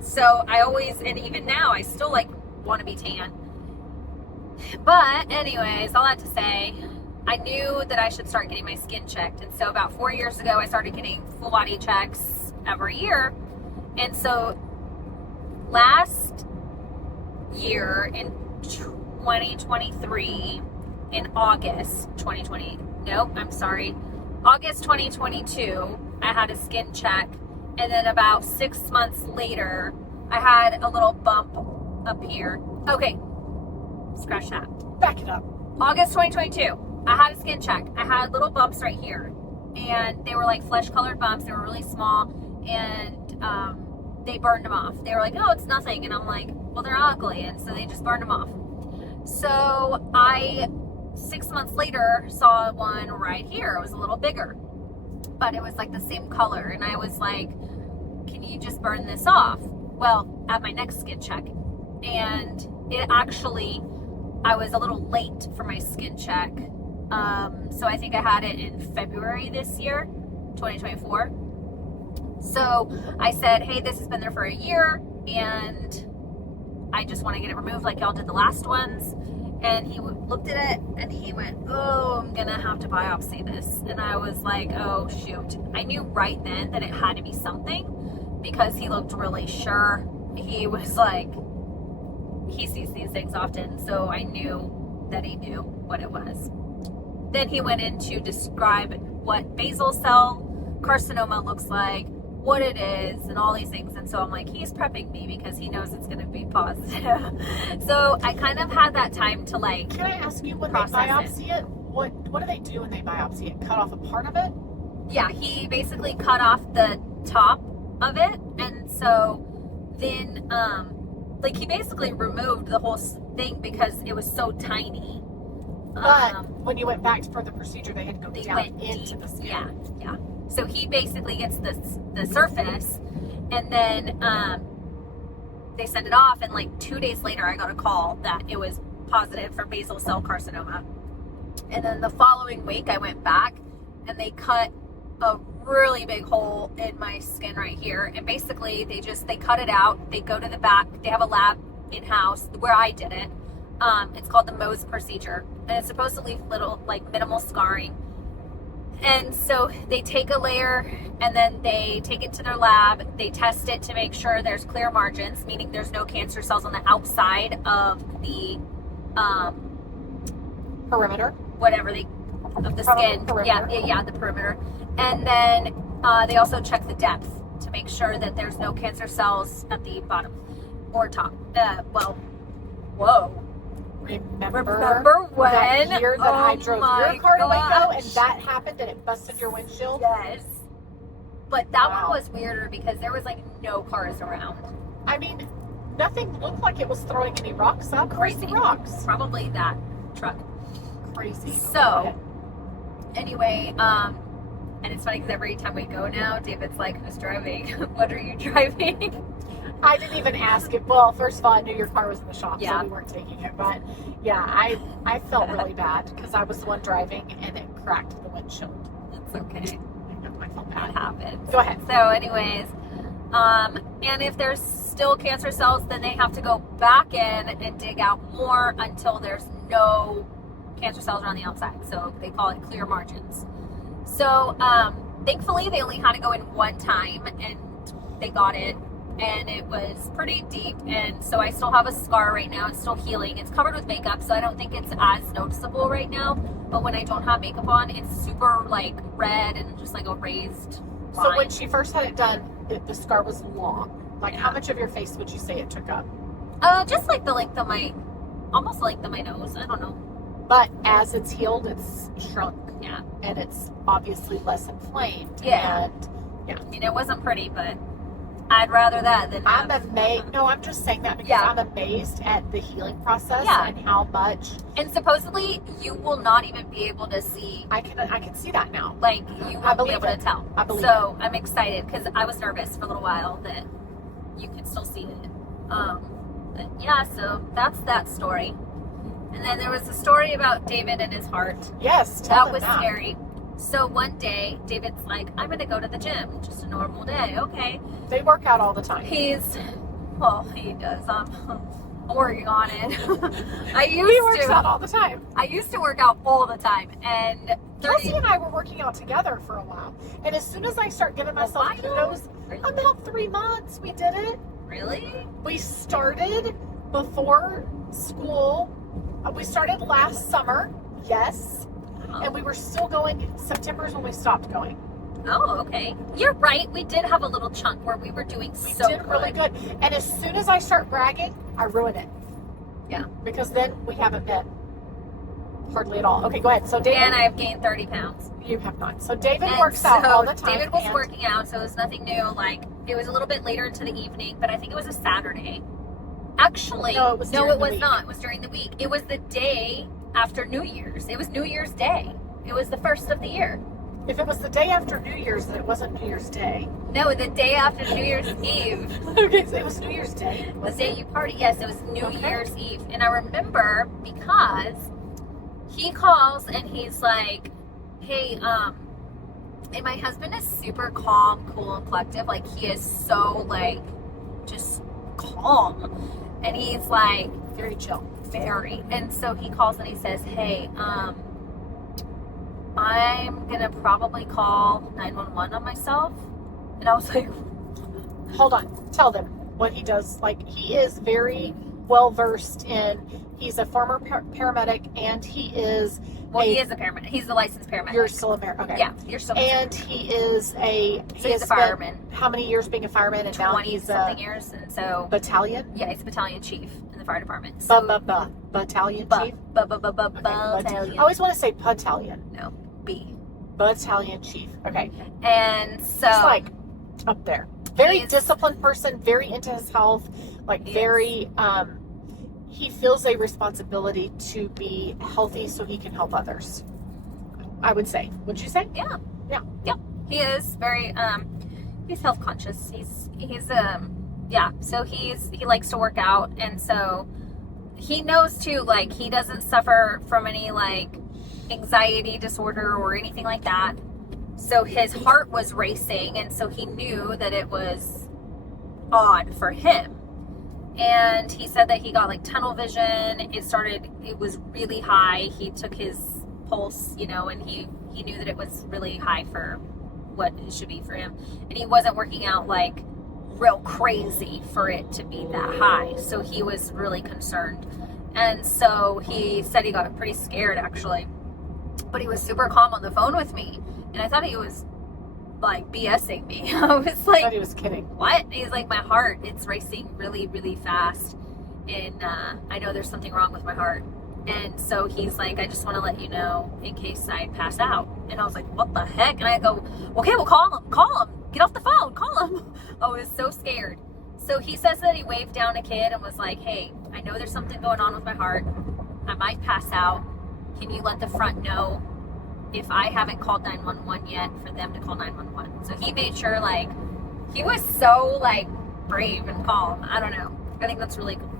so I always, and even now, I still like want to be tan. But anyways, all that to say, I knew that I should start getting my skin checked. And so about 4 years ago, I started getting full body checks every year. And so last year in 2023, in August 2022, I had a skin check. And then about 6 months later, I had a little bump up here. Okay, scratch that. Back it up. August 2022, I had a skin check. I had little bumps right here, and they were like flesh colored bumps. They were really small, and they burned them off. They were like, oh, it's nothing. And I'm like, well, they're ugly. And so they just burned them off. So I, 6 months later, saw one right here. It was a little bigger. but it was like the same color. And I was like, can you just burn this off? Well, at my next skin check. And it actually, I was a little late for my skin check. So I think I had it in February this year, 2024. So I said, hey, this has been there for a year and I just want to get it removed like y'all did the last ones. And he looked at it and he went, oh, I'm gonna have to biopsy this. And I was like, oh shoot. I knew right then that it had to be something because he looked really sure. He was like, he sees these things often, so I knew that he knew what it was. Then he went in to describe what basal cell carcinoma looks like, what it is, and all these things. And so I'm like, he's prepping me because he knows it's going to be positive. So I kind of had that time to like. Can I ask you, when they biopsy it, what do they do when they biopsy it? Cut off a part of it? Yeah, he basically cut off the top of it, and so then like he basically removed the whole thing because it was so tiny. But when you went back for the procedure, they had to go down into deep. the skin. Yeah. So he basically gets the surface, and then they send it off, and like 2 days later, I got a call that it was positive for basal cell carcinoma. And then the following week, I went back, and they cut a really big hole in my skin right here, and basically they cut it out. They go to the back. They have a lab in-house where I did it. It's called the Mohs procedure, and it's supposed to leave little, like, minimal scarring. And so they take a layer and then they take it to their lab. They test it to make sure there's clear margins, meaning there's no cancer cells on the outside of the perimeter, of the skin. Perimeter. Yeah, the perimeter. And then they also check the depth to make sure that there's no cancer cells at the bottom or top. Whoa. Remember when that year that I drove your car to Waco and gosh. that happened and it busted your windshield? Yes. But that one was weirder because there was like no cars around. I mean, nothing looked like it was throwing any rocks up. Where's Crazy. the rocks? Probably that truck. Crazy. So, anyway, and it's funny because every time we go now, David's like, who's driving? What are you driving? I didn't even ask it. Well, first of all, I knew your car was in the shop, Yeah. so we weren't taking it. But yeah, I felt really bad because I was the one driving and it cracked the windshield. It's okay. I felt It bad. happens. Go ahead. So, anyways, and if there's still cancer cells, then they have to go back in and dig out more until there's no cancer cells around the outside. So they call it clear margins. So thankfully, they only had to go in one time, and they got it. And it was pretty deep, and so I still have a scar right now. It's still healing. It's covered with makeup, so I don't think it's as noticeable right now. But when I don't have makeup on, it's super like red and just like a raised line. So when she first had it done, the scar was long. Like, how much of your face would you say it took up? Just like the length of almost the length of my nose. I don't know. But as it's healed, it's shrunk. Yeah. And it's obviously less inflamed. Yeah. And, yeah. I mean, it wasn't pretty, but I'd rather that than I'm amazed. No, I'm just saying that because I'm amazed at the healing process and how much. And supposedly, you will not even be able to see. I can see that now. Like, you won't be able to tell. I believe so I'm excited because I was nervous for a little while that you could still see it. But yeah, so that's that story. And then there was a story about David and his heart. Yes, That was scary. So one day, David's like, I'm going to go to the gym. Just a normal day. Okay. They work out all the time. He does. I'm working on it. He works out all the time. I used to work out all the time. And Kelsey and I were working out together for a while. And as soon as I start giving myself kudos, about 3 months, we did it. Really? We started before school. We started last summer. Yes. And we were still going. September is when we stopped going. Oh, okay. You're right. We did have a little chunk where we were doing really good. And as soon as I start bragging, I ruin it. Yeah. Because then we haven't been hardly at all. Okay, go ahead. So David. And I've gained 30 pounds. You have not. So David works out all the time. David was working out, so it was nothing new. Like, it was a little bit later into the evening, but I think it was a Saturday. Actually, no, it was not. It was during the week. It was the day after New Year's. It was New Year's Day. It was the first of the year. If it was the day after New Year's, then it wasn't New Year's Day. No, the day after New Year's Eve. Okay, so it was New Year's Day. The day you party, yes, it was New Year's Eve. And I remember because he calls and he's like, hey, and my husband is super calm, cool, and collective. Like, he is so, like, just calm. And he's like, Very chill. very. And so he calls and he says, hey, I'm gonna probably call 911 on myself. And I was like, Hold on. Tell them what he does. Like, he is very well versed in, he's a former paramedic, and he is he is a paramedic. He's a licensed paramedic. You're still a paramedic. Okay. Yeah, you're still. And he is he's a fireman. How many years being a fireman? And now 20 he's something years, and so battalion. yeah, he's a battalion chief in the fire department. So Battalion chief. Battalion. I always want to say battalion. No, B. Battalion chief. Okay. And so He's like up there. Very He's- disciplined person. Very into his health. Like He very. He feels a responsibility to be healthy so he can help others. I would say. Would you say? yeah, Yeah. yep. He is very he's health conscious. He's yeah. So he likes to work out, and so he knows too. Like, he doesn't suffer from any like anxiety disorder or anything like that. So his heart was racing, and so he knew that it was odd for him. And he said that he got like tunnel vision. It was really high. He took his pulse, and he knew that it was really high for what it should be for him. And he wasn't working out like real crazy for it to be that high. So he was really concerned. And so he said he got pretty scared actually. But he was super calm on the phone with me. And I thought he was like BSing me. I was I like, thought he was kidding. what? And he's like, my heart, it's racing really, really fast. And I know there's something wrong with my heart. And so he's like, I just want to let you know in case I pass out. And I was like, what the heck? And I go, okay, well, call him. Get off the phone, call him. I was so scared. So he says that he waved down a kid and was like, hey, I know there's something going on with my heart. I might pass out. Can you let the front know if I haven't called 911 yet for them to call 911? So he made sure, like, he was so, like, brave and calm. I don't know. I think that's really cool.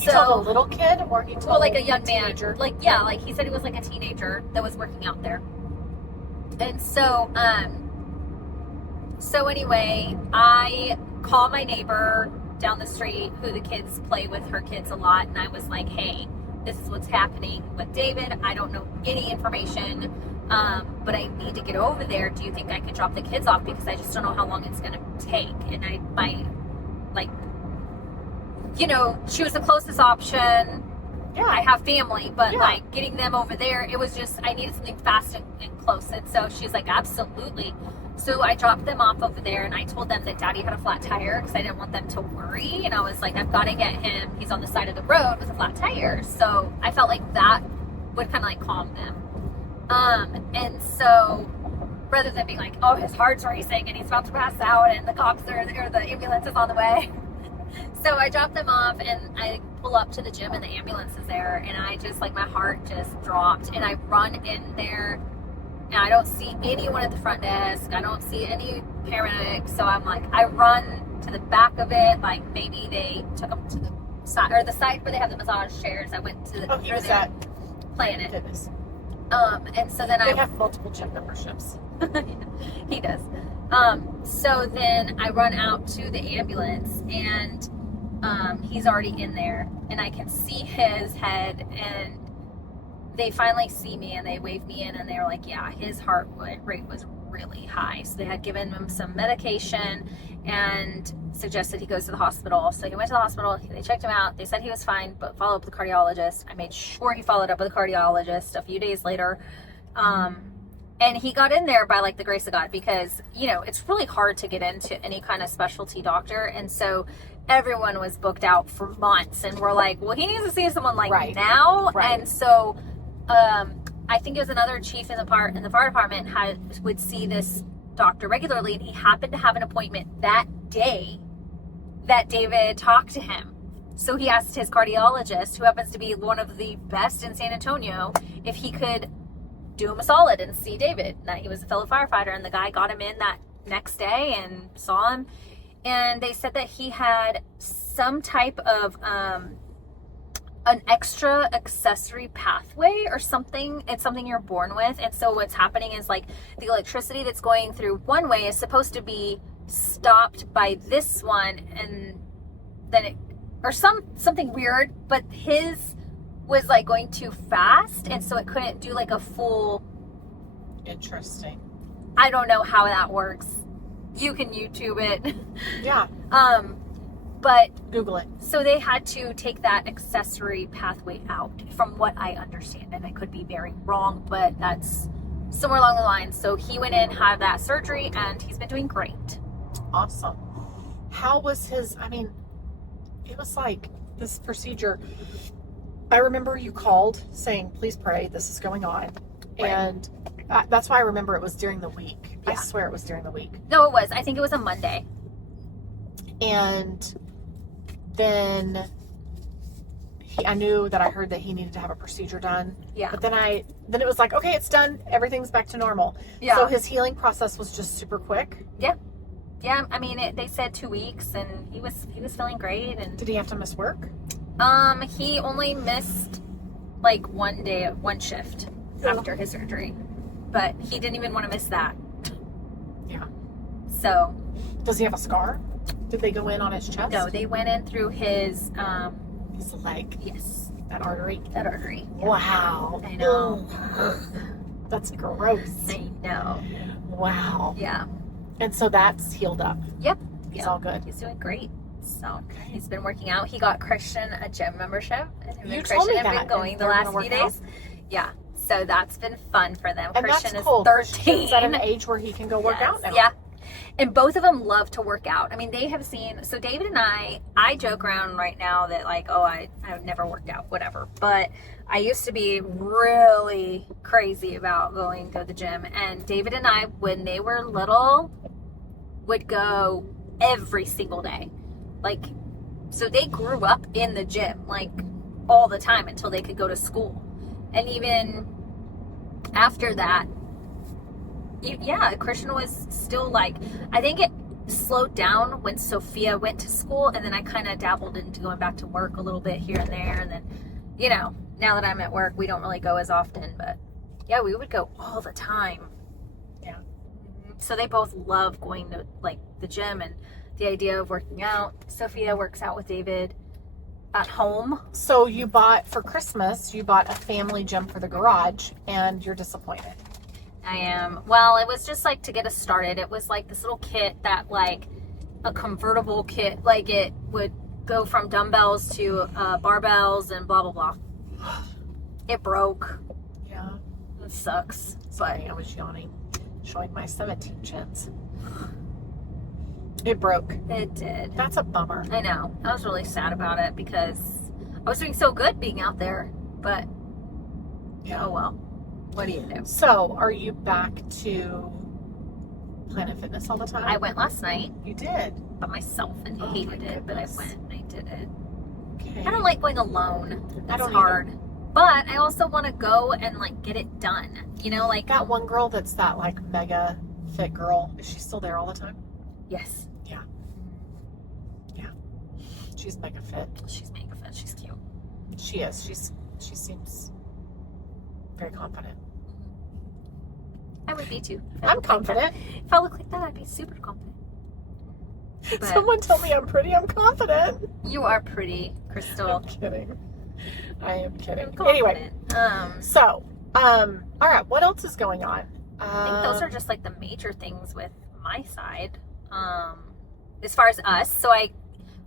He told a little kid, or he told like a young teenager? man. Like, yeah, like he said he was like a teenager that was working out there. And so, so anyway, I call my neighbor down the street who the kids play with, her kids a lot. And I was like, hey, this is what's happening with David. I don't know any information, but I need to get over there. Do you think I could drop the kids off? Because I just don't know how long it's going to take. And she was the closest option. Yeah. I have family, but Yeah. like getting them over there, it was just, I needed something fast and close. And so she's like, absolutely. So I dropped them off over there, and I told them that Daddy had a flat tire because I didn't want them to worry. And I was like, I've got to get him. He's on the side of the road with a flat tire. So I felt like that would kind of like calm them. And so rather than being like, oh, his heart's racing and he's about to pass out and the cops are there, the ambulance is on the way. So I dropped them off, and I pull up to the gym, and the ambulance is there, and I just, like, my heart just dropped, and I run in there, and I don't see anyone at the front desk. I don't see any paramedics. So I'm like, I run to the back of it, like maybe they took them to the side, or the side where they have the massage chairs. I went to the he was at Planet. Fitness. And so then They have multiple gym memberships. he does. So then I run out to the ambulance, and he's already in there, and I can see his head, and they finally see me, and they wave me in, and they were like, yeah, his heart rate was really high. So they had given him some medication and suggested he goes to the hospital. So he went to the hospital, they checked him out, they said he was fine, but follow up with the cardiologist. I made sure he followed up with a cardiologist a few days later. And he got in there by like the grace of God, because, it's really hard to get into any kind of specialty doctor. And so everyone was booked out for months, and we're like, well, he needs to see someone like now. Right. And so, I think it was another chief in the fire department would see this doctor regularly, and he happened to have an appointment that day that David talked to him. So he asked his cardiologist, who happens to be one of the best in San Antonio, if he could do him a solid and see David, that he was a fellow firefighter. And the guy got him in that next day and saw him. And they said that he had some type of an extra accessory pathway or something. It's something you're born with. And so what's happening is like the electricity that's going through one way is supposed to be stopped by this one, and then it, or something weird, but his was like going too fast, and so it couldn't do like a full. Interesting. I don't know how that works. You can YouTube it. Yeah. But Google it. so they had to take that accessory pathway out, from what I understand, and I could be very wrong, but that's somewhere along the line. So he went in, had that surgery, and he's been doing great. Awesome. How was his, I mean, it was like this procedure. I remember you called saying, please pray, this is going on. Right. And that's why I remember it was during the week. Yeah. I swear it was during the week. No, it was. I think it was a Monday. And then I knew that I heard that he needed to have a procedure done. Yeah. But then it was like, okay, it's done. Everything's back to normal. Yeah. So his healing process was just super quick. Yeah. Yeah. I mean, they said 2 weeks, and he was feeling great. And Did he have to miss work? he only missed like one day, one shift after his surgery, but he didn't even want to miss that. Yeah. So. Does he have a scar? Did they go in on his chest? No, they went in through his leg. Yes. That artery. That artery. Yeah. Wow. I know. Ugh. That's gross. I know. Wow. Yeah. And so that's healed up. Yep. He's all good. He's doing great. So he's been working out. He got Christian a gym membership, and him You and told me Christian have that, been going and the they're last gonna few work days. Yeah. So that's been fun for them. And Christian that's cool. is 13. Christian's at an age where he can go work out now. Yeah. And both of them love to work out. I mean, they have seen, so David and I joke around right now that like, oh, I've never worked out, whatever. But I used to be really crazy about going to the gym. And David and I, when they were little, would go every single day. Like, so they grew up in the gym, like all the time until they could go to school. And even after that, yeah, Christian was still like, I think it slowed down when Sophia went to school, and then I kind of dabbled into going back to work a little bit here and there. And then, you know, now that I'm at work, we don't really go as often, but yeah, we would go all the time. Yeah. So they both love going to like the gym and the idea of working out. Sophia works out with David at home. So you bought, for Christmas, you bought a family gym for the garage, and you're disappointed. I am. Well, it was just like to get us started. It was like this little kit that like a convertible kit, like it would go from dumbbells to barbells and blah, blah, blah. It broke. Yeah. It sucks. Sorry, I was yawning, showing my 17 chins. It broke. It did. That's a bummer. I know. I was really sad about it because I was doing so good being out there, but Yeah. oh well. What do you do? So, are you back to Planet Fitness all the time? I went last night You did? by myself and Oh, hated my it, but I goodness. went and I did it. Okay. I don't like going alone. I It's don't hard. But I also want to go and like get it done. You know, like That one girl that's that like mega fit girl, is she still there all the time? yes, She's mega fit. she's mega fit. She's cute. She is. She seems very confident. I would be too. I'm confident. If I look like that, I'd be super confident. But Someone tell me I'm pretty. I'm confident. you are pretty, Crystal. I'm kidding. I am kidding. I'm Anyway, confident. so, all right. What else is going on? I think those are just like the major things with my side. As far as us, so I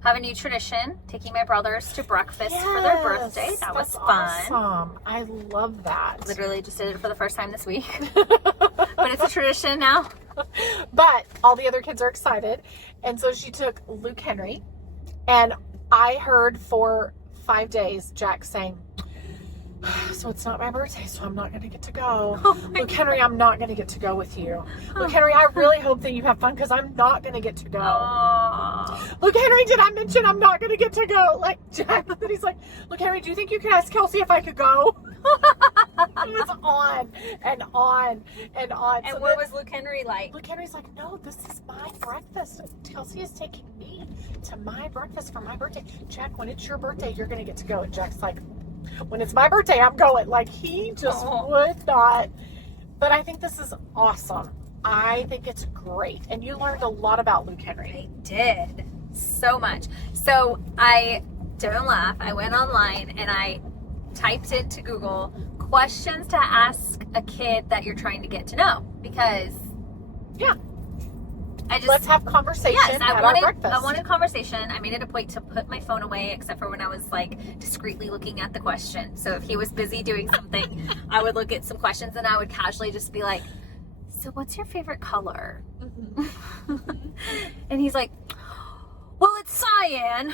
have a new tradition, taking my brothers to breakfast for their birthday. That was fun. Awesome. I love that. Literally just did it for the first time this week. But it's a tradition now. But all the other kids are excited. And so she took Luke Henry. And I heard for 5 days Jack saying, so it's not my birthday, so I'm not going to get to go. Luke Henry, I'm not going to get to go with you. Luke Henry, I really hope that you have fun because I'm not going to get to go. Aww. Luke Henry, did I mention I'm not going to get to go? Like, Jack, he's like, Luke Henry, do you think you could ask Kelsey if I could go? It was on and on and on. And So what then was Luke Henry like? Luke Henry's like, no, this is my breakfast. Kelsey is taking me to my breakfast for my birthday. Jack, when it's your birthday, you're going to get to go. And Jack's like, when it's my birthday, I'm going. Like, he just would not. But I think this is awesome. I think it's great. And you learned a lot about Luke Henry. I did. So much. So I, don't laugh, I went online and I typed into Google questions to ask a kid that you're trying to get to know. Because Let's have conversation yes, at our breakfast. I wanted conversation. I made it a point to put my phone away, except for when I was like discreetly looking at the question. So if he was busy doing something, I would look at some questions and I would casually just be like, so what's your favorite color? And he's like, well, it's cyan.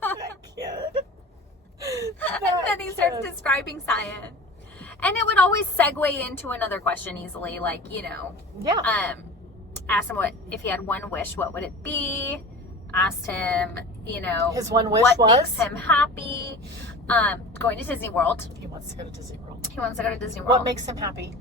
That kid. And then he starts describing cyan. And it would always segue into another question easily, like, asked him if he had one wish, what would it be? Asked him, his one wish what was makes him happy? Going to Disney World. he wants to go to Disney World. He wants to go to Disney World. What makes him happy?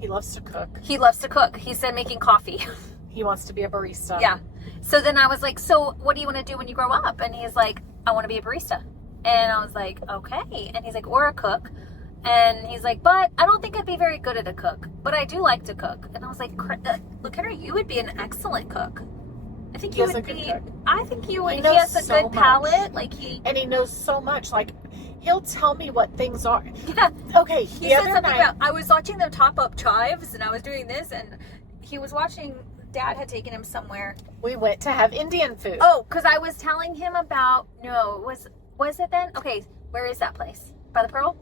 He loves to cook. He loves to cook. He said making coffee. He wants to be a barista. Yeah. So then I was like, so what do you want to do when you grow up? And he's like, I want to be a barista. And I was like, okay. And he's like, or a cook. And he's like, but I don't think I'd be very good at a cook, but I do like to cook. And I was like, look at her, you would be an excellent cook. I think you would be. I think you would. He has a good palate. Like and he knows so much. Like, he'll tell me what things are. Yeah. Okay. He said something about, I was watching them top up chives and I was doing this, and he was watching, Dad had taken him somewhere. We went to have Indian food. Oh, because I was telling him about, was it then? Okay, where is that place? By the Pearl?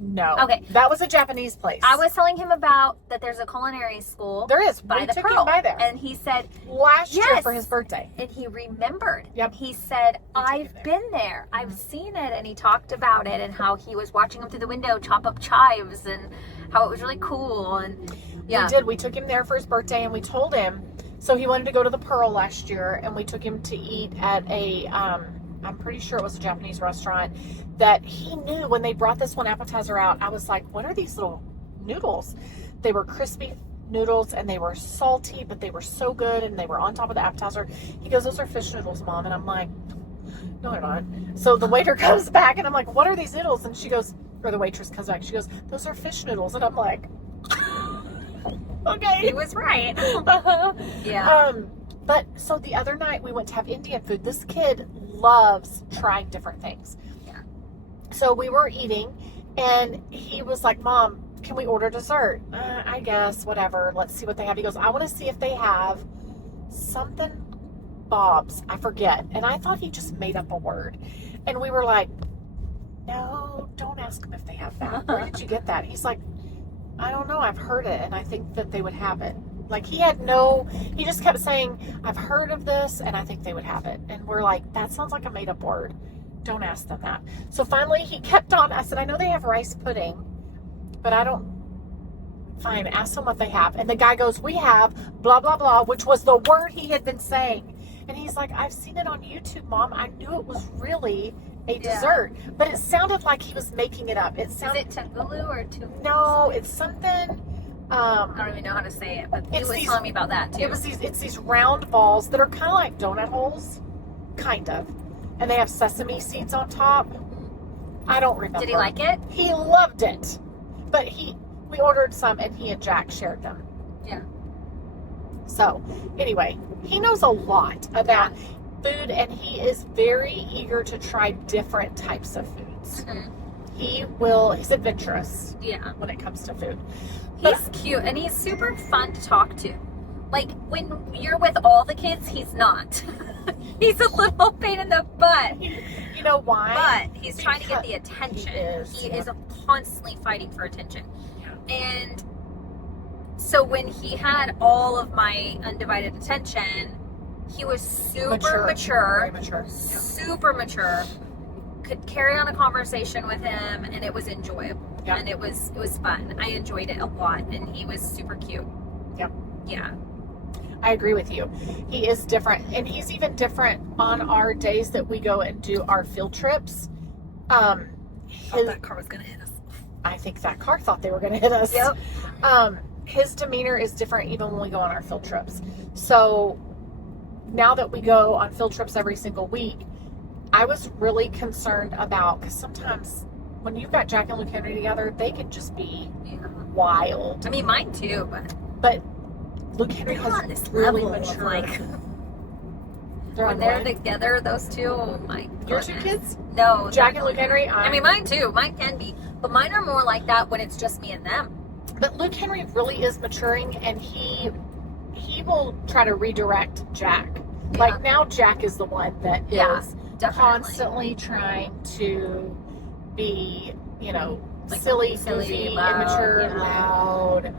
No. Okay. That was a Japanese place. I was telling him about that there's a culinary school. There is. By we the took Pearl. him by there. And he said, last year for his birthday. And he remembered. Yep. He said, I've been there. I've seen it. And he talked about it and how he was watching him through the window chop up chives and how it was really cool. And we did. We took him there for his birthday and we told him. So he wanted to go to the Pearl last year and we took him to eat at a, I'm pretty sure it was a Japanese restaurant that he knew when they brought this one appetizer out. I was like, what are these little noodles? They were crispy noodles and they were salty, but they were so good and they were on top of the appetizer. He goes, those are fish noodles, Mom. And I'm like, no, they're not. So the waiter comes back and I'm like, what are these noodles? And she goes, or the waitress comes back. She goes, those are fish noodles. And I'm like, okay. He was right. Yeah. But so the other night we went to have Indian food. This kid loves trying different things. Yeah. So we were eating and he was like, Mom, can we order dessert? I guess, whatever. Let's see what they have. He goes, I want to see if they have something Bob's. I forget. And I thought he just made up a word. And we were like, no, don't ask him if they have that. Where did you get that? He's like, I don't know. I've heard it and I think that they would have it. Like he just kept saying, I've heard of this and I think they would have it. And we're like, that sounds like a made up word. Don't ask them that. So finally he kept on. I said, I know they have rice pudding, but I don't. Fine, ask them what they have. And the guy goes, we have blah, blah, blah, which was the word he had been saying. And he's like, I've seen it on YouTube, Mom. I knew it was really a dessert, but it sounded like he was making it up. Is it Tangulu or Tangulu? No, it's something. I don't even know how to say it, but he was telling me about that too. It's these round balls that are kind of like donut holes, kind of, and they have sesame seeds on top. I don't remember. Did he like it? He loved it, but we ordered some and he and Jack shared them. Yeah. So anyway, he knows a lot about food and he is very eager to try different types of foods. Mm-hmm. He's adventurous. Yeah. When it comes to food. He's cute and he's super fun to talk to. Like when you're with all the kids, he's not. He's a little pain in the butt. You know why? But he's trying to get the attention. He is constantly fighting for attention. Yeah. And so when he had all of my undivided attention, he was super mature. Very mature. Super mature. Could carry on a conversation with him and it was enjoyable. Yeah. And it was fun. I enjoyed it a lot and he was super cute. Yep. Yeah. I agree with you. He is different and he's even different on our days that we go and do our field trips. thought that car was gonna hit us. I think that car thought they were going to hit us. Yep. His demeanor is different even when we go on our field trips. So now that we go on field trips every single week, I was really concerned about, because sometimes when you've got Jack and Luke Henry together, they can just be wild. I mean, mine too, But Luke Henry they're on has this really level of, matured. like, They're when on they're what? together, those two, oh my Your goodness. 2 kids? No. Jack and Luke Henry? I mean, mine too. Mine can be. But mine are more like that when it's just me and them. But Luke Henry really is maturing, and he will try to redirect Jack. Yeah. Like now Jack is the one that Yeah, is definitely. constantly trying to be, Like silly, silly, goofy, loud, immature, yeah. loud,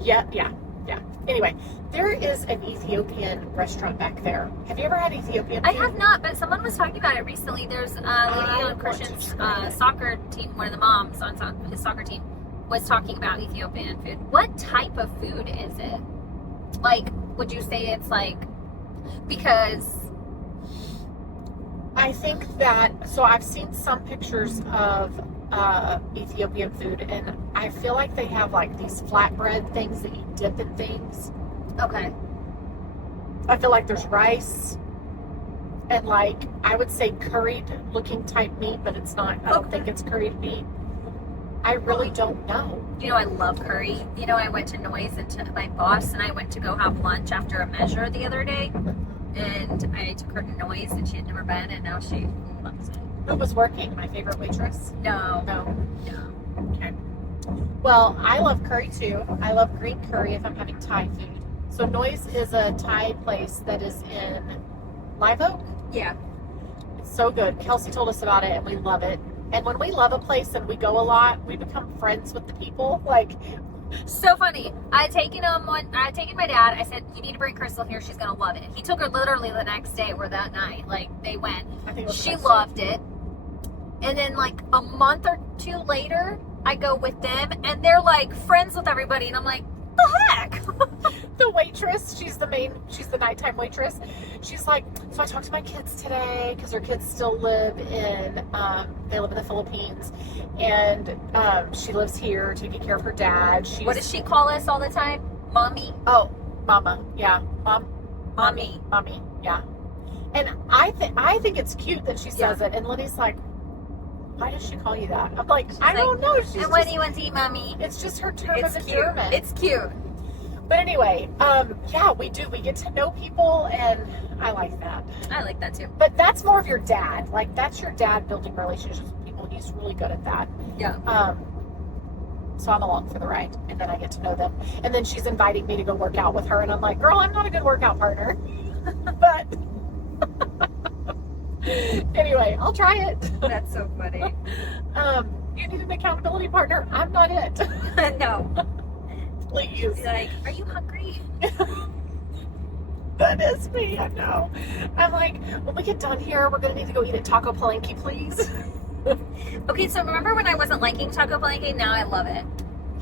yeah. Anyway, there is an Ethiopian restaurant back there. Have you ever had Ethiopian I food? have not, but someone was talking about it recently. There's a lady on want to Christian's try it. soccer team, one of the moms on his soccer team, was talking about Ethiopian food. What type of food is it? Like, would you say it's like, because I think that, so I've seen some pictures of Ethiopian food, and I feel like they have like these flatbread things that you dip in things. okay, I feel like there's rice and like, I would say curried looking type meat, but it's not. I don't Okay. think it's curried meat. I really don't know. I love curry. I went to Noise and to my boss and I went to go have lunch after a measure the other day, and I took her to Noise and she had never been, and now she loves it. Who was working? My favorite waitress? No. No. Okay. Well, I love curry too. I love green curry if I'm having Thai food. So Noise is a Thai place that is in Live Oak. Yeah. It's so good. Kelsey told us about it and we love it. And when we love a place and we go a lot, we become friends with the people. Like, So funny. I had taken my dad. I said, you need to bring Crystal here. She's going to love it. He took her literally the next day or that night. Like, they went. I think it was She Kelsey. loved it. And then, like, a month or 2 later, I go with them, and they're, like, friends with everybody. And I'm like, the heck? The waitress, she's the nighttime waitress. She's like, so I talked to my kids today because her kids still live they live in the Philippines, and she lives here taking care of her dad. What does she call us all the time? Mommy? Oh, mama, yeah, Mommy. mommy, yeah. And I think it's cute that she says it. And Lenny's like, why does she call you that? I'm like, I don't know. She's And what just, do you want to eat, Mommy? it's just her term It's of cute. endearment. It's cute. But anyway, yeah, we do. We get to know people, and I like that. I like that, too. But that's more of your dad. Like, that's your dad building relationships with people. He's really good at that. Yeah. So I'm along for the ride, and then I get to know them. And then she's inviting me to go work out with her, and I'm like, girl, I'm not a good workout partner. But anyway, I'll try it. That's so funny. You need an accountability partner. I'm not it. No. Please. She's like, are you hungry? That is me, I know. I'm like, when we get done here, we're going to need to go eat at Taco Palenque, please. Okay, so remember when I wasn't liking Taco Palenque? Now I love it.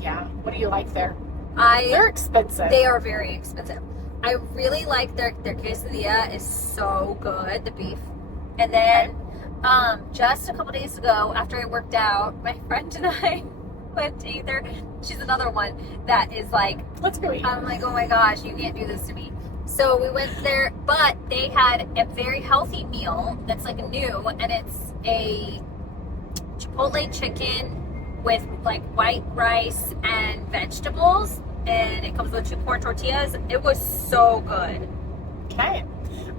Yeah. What do you like there? They They're expensive. are very expensive. I really like their quesadilla is so good, the beef. And then just a couple days ago, after I worked out, my friend and I went to either. She's another one that is like, Let's go eat. I'm like, oh my gosh, you can't do this to me. So we went there, but they had a very healthy meal that's like new, and it's a Chipotle chicken with like white rice and vegetables, and it comes with 2 corn tortillas. It was so good. Okay.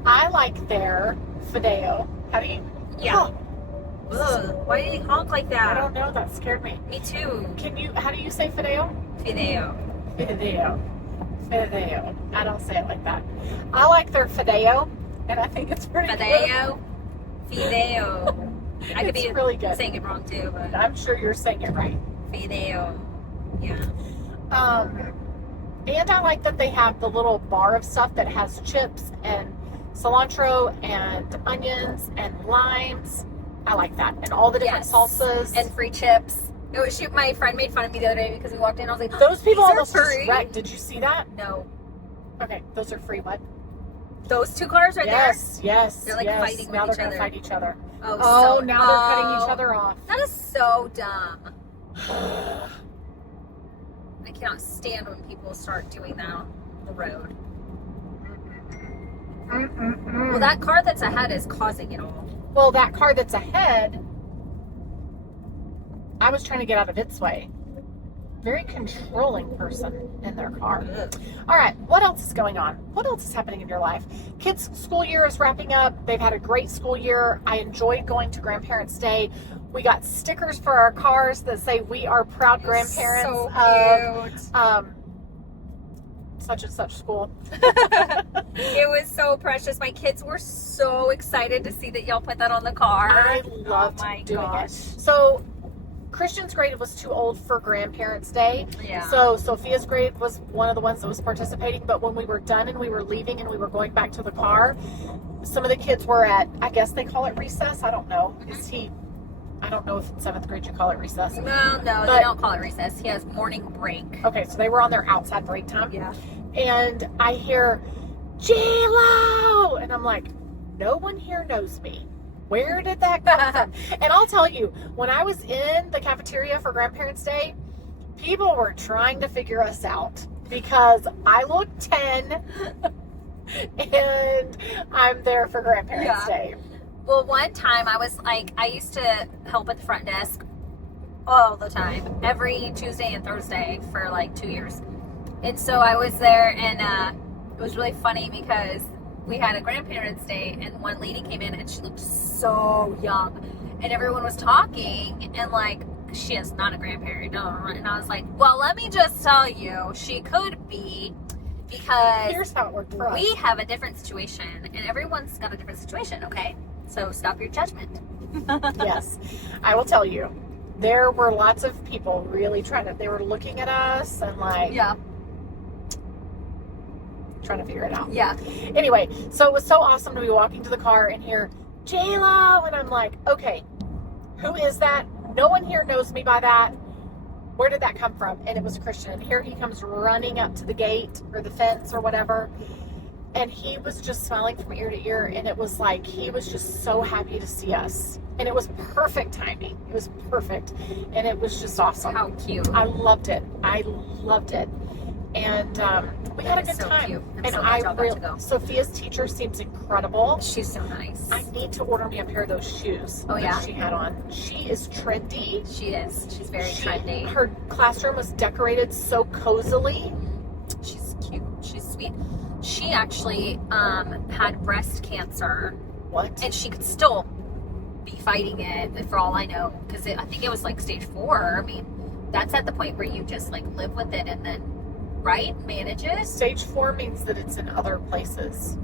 I like their fideo. How do you? Yeah. Oh, Ugh, why did he honk like I that? don't know. That scared me. Me too. How do you say fideo? Fideo. Fideo. Fideo. I don't say it like that. I like their fideo, and I think it's pretty Fideo. Fideo. I could It's be really good. saying it wrong too, good. but I'm sure you're saying it right. fideo. Yeah. And I like that they have the little bar of stuff that has chips and cilantro and onions and limes. I like that. And all the different Yes. salsas. And free chips. My friend made fun of me the other day because we walked in. I was like, those people "These are almost just free." wrecked. Did you see that? No. Okay, those are free what? Those two cars right Yes. They're like yes. fighting Now with they're each gonna other. fight each other. Oh, Now they're cutting each other off. That is so dumb. I cannot stand when people start doing that on the road. Well, that car that's ahead is causing it all. Well, that car that's ahead, I was trying to get out of its way. Very controlling person in their car. All right, what else is going on? What else is happening in your life? Kids' school year is wrapping up. They've had a great school year. I enjoyed going to Grandparents' Day. We got stickers for our cars that say we are proud grandparents So of such and such school. It was so precious. My kids were so excited to see that y'all put that on the car. I loved doing it. So Christian's grade was too old for Grandparents' Day. Yeah. So Sophia's grade was one of the ones that was participating. But when we were done and we were leaving and we were going back to the car, some of the kids were at, I guess they call it recess. I don't know. I don't know if in 7th grade you call it recess. No, they don't call it recess. He has morning break. Okay, so they were on their outside break time. Yeah. And I hear, J-Lo! And I'm like, no one here knows me. Where did that come from? And I'll tell you, when I was in the cafeteria for Grandparents' Day, people were trying to figure us out because I look 10 and I'm there for Grandparents' Day. Well, one time I used to help at the front desk all the time, every Tuesday and Thursday for like 2 years. And so I was there, and it was really funny because we had a Grandparents' Day, and one lady came in and she looked so young. And everyone was talking, and like, she is not a grandparent. No. And I was like, well, let me just tell you, she could be, because here's how it worked for us. We have a different situation, and everyone's got a different situation, okay? So stop your judgment. Yes, I will tell you, there were lots of people really they were looking at us and like, trying to figure it out. Yeah. Anyway, so it was so awesome to be walking to the car and hear J-Lo, and I'm like, okay, who is that? No one here knows me by that. Where did that come from? And it was Christian. And here he comes running up to the gate or the fence or whatever. And he was just smiling from ear to ear. And it was like, he was just so happy to see us. And it was perfect timing. It was perfect. And it was just awesome. How cute. I loved it. And we had a good time. Cute. And so glad y'all got to go. Sophia's teacher seems incredible. She's so nice. I need to order me a pair of those shoes that she had on. She is trendy. She is. She's very trendy. Her classroom was decorated so cozily. She's cute. She's sweet. She actually had breast cancer. What? And she could still be fighting it, for all I know, because I think it was like stage 4. I mean, that's at the point where you just like live with it and then manage it. Stage 4 means that it's in other places.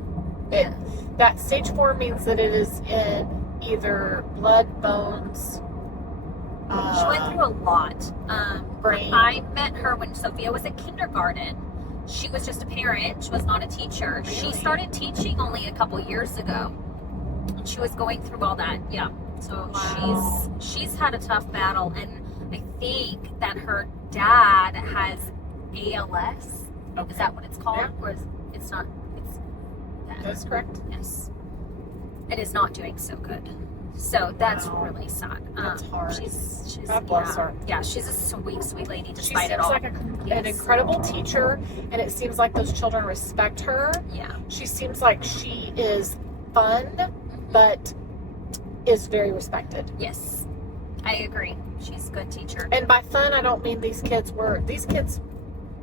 That stage 4 means that it is in either blood, bones. She went through a lot. Brain. I met her when Sophia was in kindergarten. She was just a parent. She was not a teacher. Really? She started teaching only a couple years ago. And she was going through all that. Yeah. So she's had a tough battle, and I think that her dad has ALS. Okay. Is that what it's called? Yeah. Or it's not? It's that. That's correct. Yes. It is not doing so good. So that's really sad. That's hard. She's God bless her. Yeah, she's a sweet, sweet lady She despite seems it all. like an incredible teacher, and it seems like those children respect her. Yeah. She seems like she is fun, but is very respected. Yes, I agree. She's a good teacher. And by fun, I don't mean these kids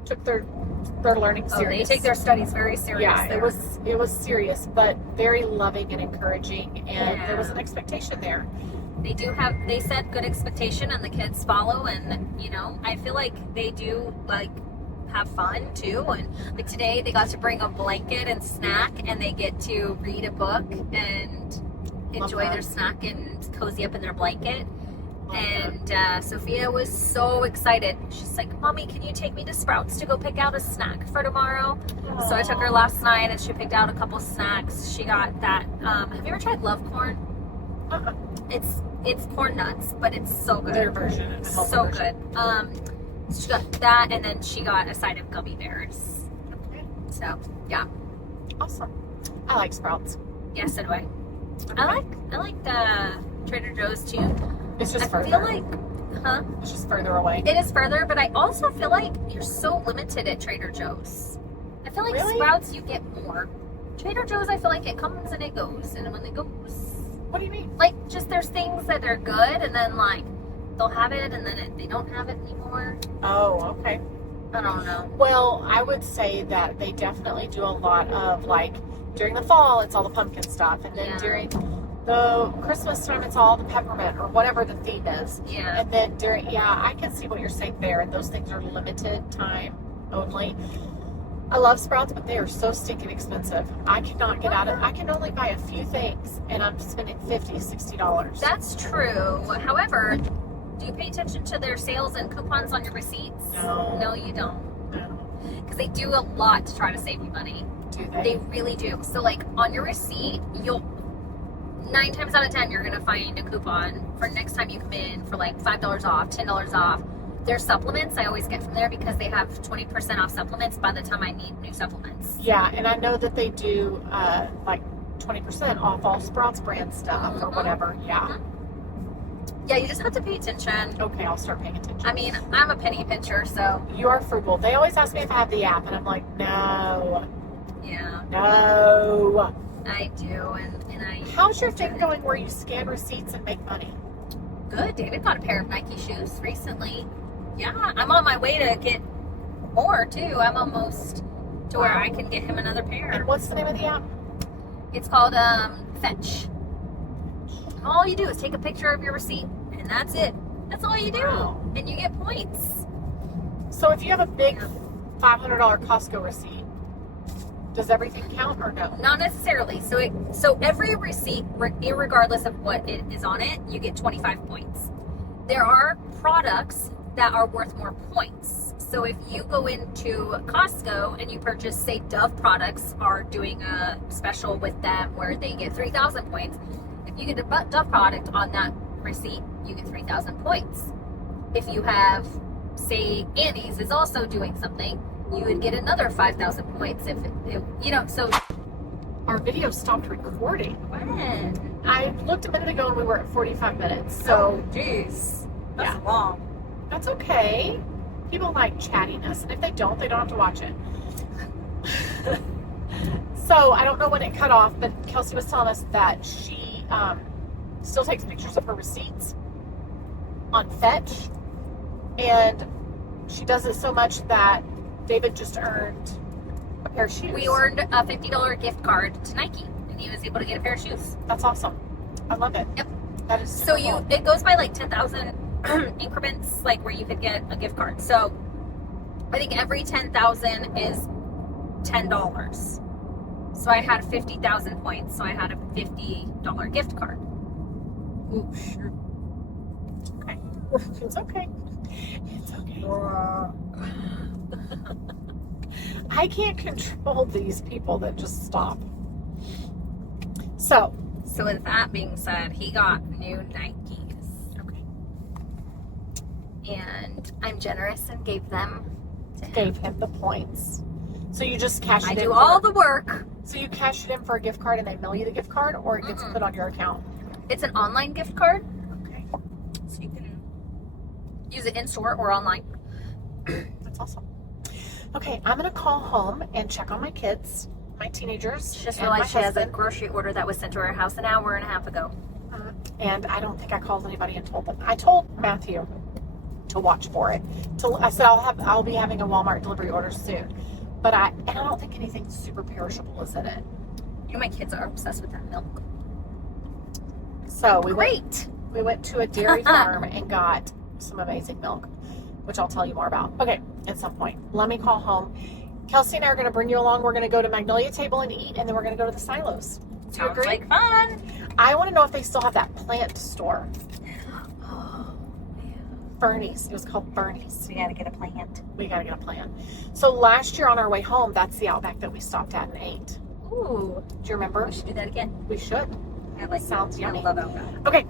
took their learning serious. They take their studies very serious. Yeah, it was serious, but very loving and encouraging, and there was an expectation there. They set good expectation, and the kids follow, and I feel like they do like have fun too. And like today, they got to bring a blanket and snack, and they get to read a book and enjoy their snack and cozy up in their blanket. And Sophia was so excited. She's like, Mommy, can you take me to Sprouts to go pick out a snack for tomorrow? Aww. So I took her last night, and she picked out a couple snacks. She got that. Have you ever tried Love Corn? Uh-uh. It's corn nuts, but it's so good. Their version. So good. She got that, and then she got a side of gummy bears. Okay. So, yeah. Awesome. I like Sprouts. Yes, so do I. I like the Trader Joe's too. It's just I further. feel like, huh? It's just further away. It is further, but I also feel like you're so limited at Trader Joe's. I feel like Really? Sprouts you get more. Trader Joe's, I feel like it comes and it goes, and when it goes, What do you mean? like just there's things that are good, and then like they'll have it, and then they don't have it anymore. Oh, okay. I don't know. Well, I would say that they definitely do a lot of, like, during the fall, it's all the pumpkin stuff. And then Yeah. during the Christmas time, it's all the peppermint or whatever the theme is. Yeah. And then I can see what you're saying there. And those things are limited time only. I love Sprouts, but they are so stinking expensive. I cannot get out of I can only buy a few things, and I'm spending $50, $60. That's true. However, do you pay attention to their sales and coupons on your receipts? No. No, you don't. No. Because they do a lot to try to save you money. Do They really do. So, like, on your receipt, 9 times out of 10, you're going to find a coupon for next time you come in for, like, $5 off, $10 off. Their supplements, I always get from there because they have 20% off supplements by the time I need new supplements. Yeah, and I know that they do, like, 20% off all Sprouts brand stuff or whatever. Yeah. Yeah, you just have to pay attention. Okay, I'll start paying attention. I mean, I'm a penny pincher, so You are frugal. They always ask me if I have the app, and I'm like, no, yeah, no. I do. And I. How's your thing going where you scan receipts and make money? Good. David got a pair of Nike shoes recently. Yeah, I'm on my way to get more too. I'm almost to where I can get him another pair. And what's the name of the app? It's called Fetch. All you do is take a picture of your receipt, and that's it. That's all you do, Wow. and you get points. So if you have a big $500 Costco receipt, does everything count or no? Not necessarily. So every receipt, irregardless of what it is on it, you get 25 points. There are products that are worth more points. So if you go into Costco and you purchase, say, Dove products are doing a special with them where they get 3,000 points. If you get a Dove product on that receipt, you get 3,000 points. If you have, say, Annie's is also doing something, you would get another 5,000 points. So Our video stopped recording. when? I looked a minute ago and we were at 45 minutes. So jeez, yeah. long. That's okay. People like chattiness, and if they don't have to watch it. So I don't know when it cut off, but Kelsey was telling us that she still takes pictures of her receipts on Fetch, and she does it so much that David just earned a pair of shoes. We earned a $50 gift card to Nike, and he was able to get a pair of shoes. That's awesome. I love it. Yep. That is So super cool. it goes by like 10,000 increments, like where you could get a gift card. So I think every 10,000 is $10. So I had 50,000 points, so I had a $50 gift card. Ooh, sure. Okay. It's okay. It's okay. I can't control these people that just stop. So with that being said, he got new Nikes. okay. And I'm generous and gave them to him. Gave him the points. So you just cash it I in. do all the work. So you cash it in for a gift card and they mail you the gift card, or it gets put on your account? It's an online gift card, Okay. so you can use it in store or online. That's awesome. Okay, I'm going to call home and check on my kids, my teenagers, Just and my realized she has a husband. grocery order that was sent to her house an hour and a half ago. And I don't think I called anybody and told them. I told Matthew to watch for it. I said I'll be having a Walmart delivery order soon. But I don't think anything super perishable is in it. You know, my kids are obsessed with that milk. So we Great. went to a dairy farm and got some amazing milk, which I'll tell you more about. Okay, at some point. Let me call home. Kelsey and I are going to bring you along. We're going to go to Magnolia Table and eat, and then we're going to go to the silos. Do you Sounds agree? like fun. I want to know if they still have that plant store. Bernie's. It was called Bernie's. We gotta get a plant. We got to get a plant. So last year on our way home, that's the Outback that we stopped at and ate. Ooh, Do you remember? we should do that again. We should. I like Sounds yummy. I love Outback. Okay.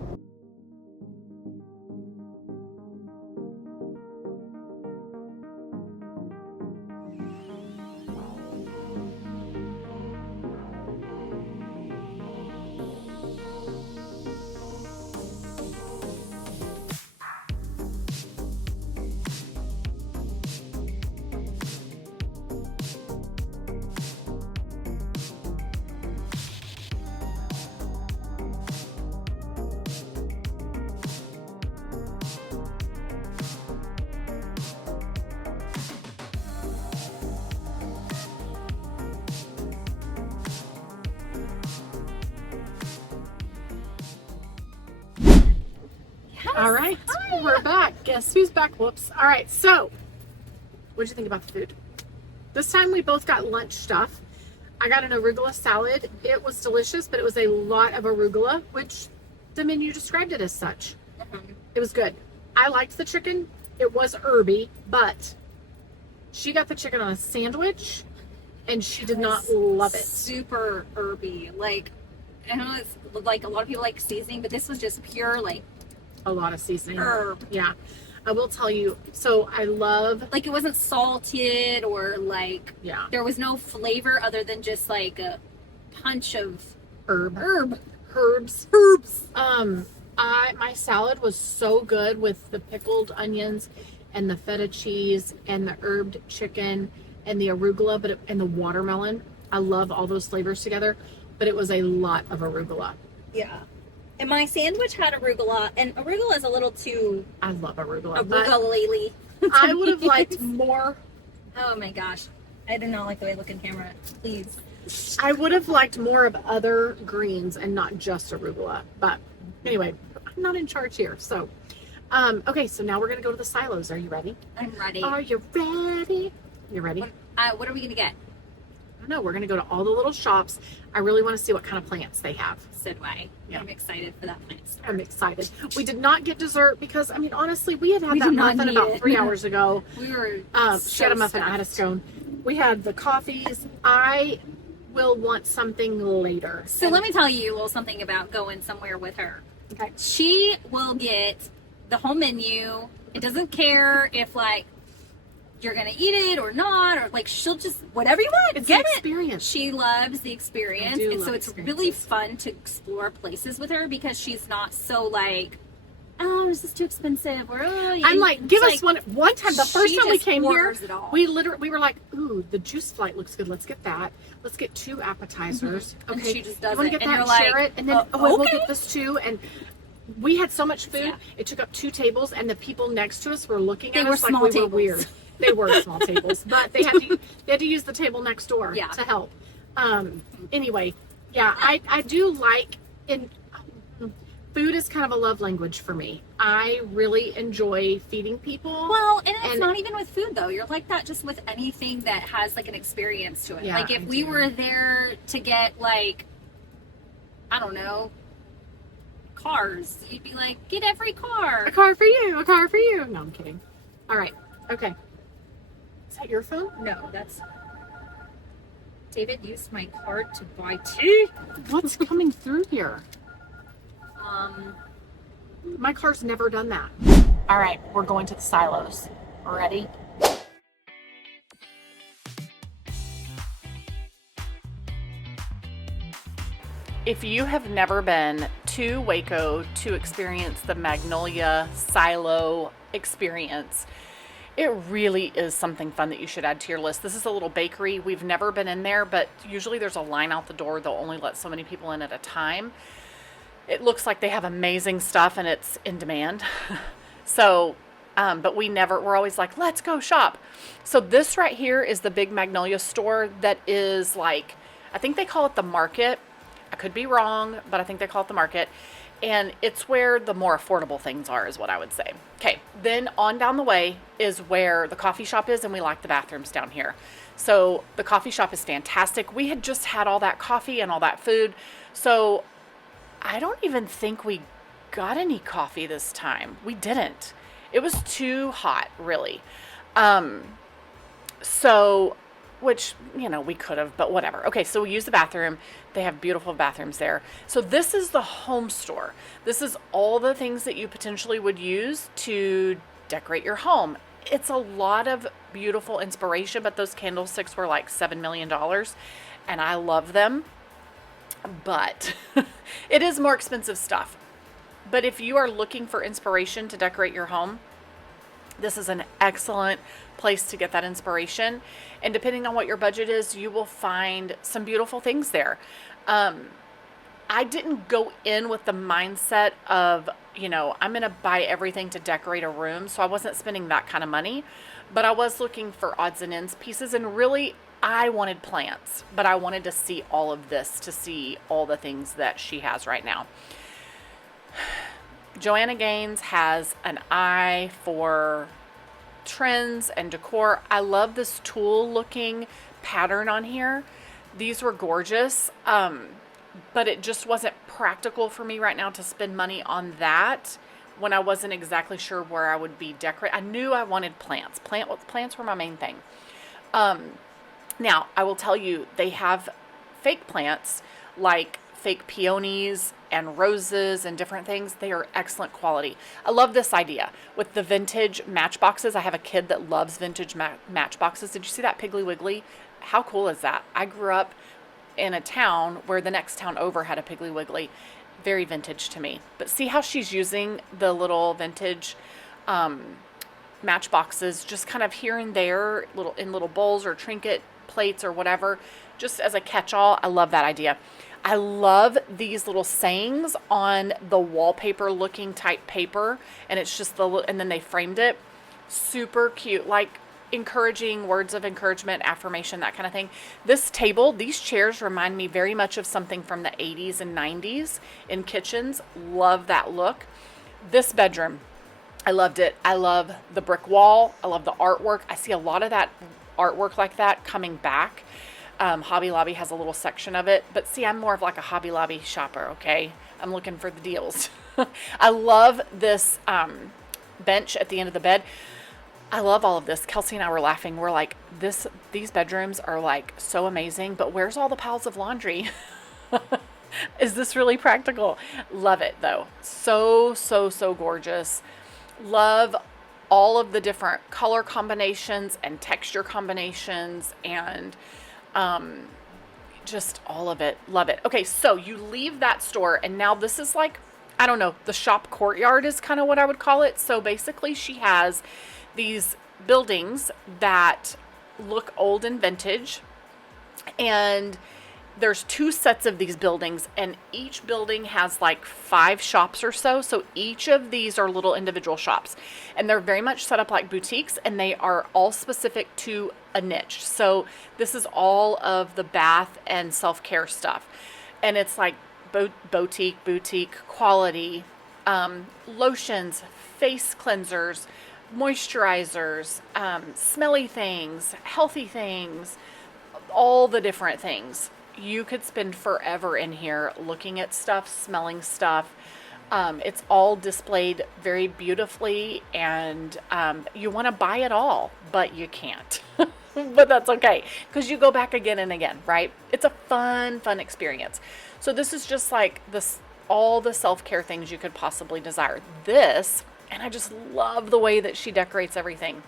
All right, we're back. Guess who's back? Whoops. All right, so what'd you think about the food? This time we both got lunch stuff. I got an arugula salad. It was delicious, but it was a lot of arugula, which the menu described it as such. It was good. I liked the chicken. It was herby, but she got the chicken on a sandwich, and she did not love it. Super herby. Like, I know it's like a lot of people like seasoning, but this was just pure, like, A lot of seasoning. herb. Yeah. I will tell you, so I love, Like, it wasn't salted or like, yeah, there was no flavor other than just like a punch of herbs. herbs. My salad was so good with the pickled onions and the feta cheese and the herbed chicken and the arugula, and the watermelon. I love all those flavors together, but it was a lot of arugula. Yeah. And my sandwich had arugula, and arugula is a little too I love arugula. But arugula-ly. I would have liked more. Oh my gosh. I do not like the way I look in camera. Please. I would have liked more of other greens and not just arugula. But anyway, I'm not in charge here. So, okay, so now we're going to go to the silos. Are you ready? I'm ready. Are you ready? You ready? What are we going to get? I don't know. We're going to go to all the little shops. I really want to see what kind of plants they have. So do I. Yeah. I'm excited for that plant store. I'm excited. We did not get dessert because, I mean, honestly, we had We that did not muffin need about it. 3 hours ago. We were She had a muffin, I had a scone. We had the coffees. I will want something later. So let me tell you a little something about going somewhere with her. Okay. She will get the whole menu. It doesn't care if like you're gonna eat it or not, or like she'll just whatever you want. It's get an it. experience. She loves the experience, I do and so love it's really experiences. fun to explore places with her because she's not so like, oh, this is too expensive, or oh, I'm like, give it's us one time. The first she time we just came here, orders it all. we were like, ooh, the juice flight looks good. Let's get that. Let's get 2 appetizers. And Okay. she just does you want it, to get and that you're and share like, it? And then, we'll okay. get this too. And we had so much food. Yeah. It took up 2 tables, and the people next to us were looking They at were us like small we tables. were weird. They were small tables, but they had to use the table next door Yeah. to help. Anyway, yeah, I do like food is kind of a love language for me. I really enjoy feeding people. Well, and it's And- not even with food though. You're like that just with anything that has like an experience to it. Yeah, like if I we do. were there to get like, I don't know, cars, you'd be like, get every car. A car for you, a car for you. No, I'm kidding. All right, okay. Is that your phone? No, that's David used my card to buy tea. What's coming through here? My car's never done that. All right, we're going to the silos. Ready? If you have never been to Waco to experience the Magnolia Silo experience, it really is something fun that you should add to your list. This is a little bakery. We've never been in there, but usually there's a line out the door. They'll only let so many people in at a time. It looks like they have amazing stuff and it's in demand. So, but we're always like, let's go shop. So this right here is the big Magnolia store that is like, I think they call it the market. I could be wrong, but I think they call it the market. And it's where the more affordable things are, is what I would say. Okay, then on down the way is where the coffee shop is, and we like the bathrooms down here. So the coffee shop is fantastic. We had just had all that coffee and all that food. So I don't even think we got any coffee this time. We didn't. It was too hot, really. So, which, we could have, but whatever. Okay, so we use the bathroom. They have beautiful bathrooms there. So this is the home store. This is all the things that you potentially would use to decorate your home. It's a lot of beautiful inspiration, but those candlesticks were like $7 million, and I love them. But it is more expensive stuff. But if you are looking for inspiration to decorate your home, this is an excellent place to get that inspiration. And depending on what your budget is, you will find some beautiful things there. I didn't go in with the mindset of, I'm going to buy everything to decorate a room. So I wasn't spending that kind of money. But I was looking for odds and ends pieces. And really, I wanted plants. But I wanted to see all of this, to see all the things that she has right now. Joanna Gaines has an eye for trends and decor. I love this tulle looking pattern on here. These were gorgeous, but it just wasn't practical for me right now to spend money on that when I wasn't exactly sure where I would be decorating. I knew I wanted plants. Plants were my main thing. Now, I will tell you, they have fake plants like fake peonies and roses and different things. They are excellent quality. I love this idea with the vintage matchboxes. I have a kid that loves vintage matchboxes. Did you see that Piggly Wiggly? How cool is that? I grew up in a town where the next town over had a Piggly Wiggly. Very vintage to me. But see how she's using the little vintage matchboxes just kind of here and there, in little bowls or trinket plates or whatever, just as a catch-all. I love that idea. I love these little sayings on the wallpaper looking type paper, and it's just and then they framed it. Super cute, like encouraging words of encouragement, affirmation, that kind of thing. This table, these chairs remind me very much of something from the 80s and 90s in kitchens. Love that look. This bedroom, I loved it. I love the brick wall. I love the artwork. I see a lot of that artwork like that coming back. Hobby Lobby has a little section of it, but see, I'm more of like a Hobby Lobby shopper, okay? I'm looking for the deals. I love this bench at the end of the bed. I love all of this. Kelsey and I were laughing. We're like, these bedrooms are like so amazing, but where's all the piles of laundry? Is this really practical? Love it though. So, so, so gorgeous. Love all of the different color combinations and texture combinations and just all of it. Love it. Okay, so you leave that store and now this is like, I don't know, the shop courtyard is kind of what I would call it. So basically she has these buildings that look old and vintage, and there's 2 sets of these buildings, and each building has like 5 shops or so. So each of these are little individual shops, and they're very much set up like boutiques, and they are all specific to a niche. So this is all of the bath and self-care stuff, and it's like boutique quality, lotions, face cleansers, moisturizers, smelly things, healthy things, all the different things. You could spend forever in here looking at stuff, smelling stuff. It's all displayed very beautifully, and you want to buy it all, but you can't. But that's okay, because you go back again and again, right? It's a fun experience. So this is just like all the self-care things you could possibly desire. And I just love the way that she decorates everything.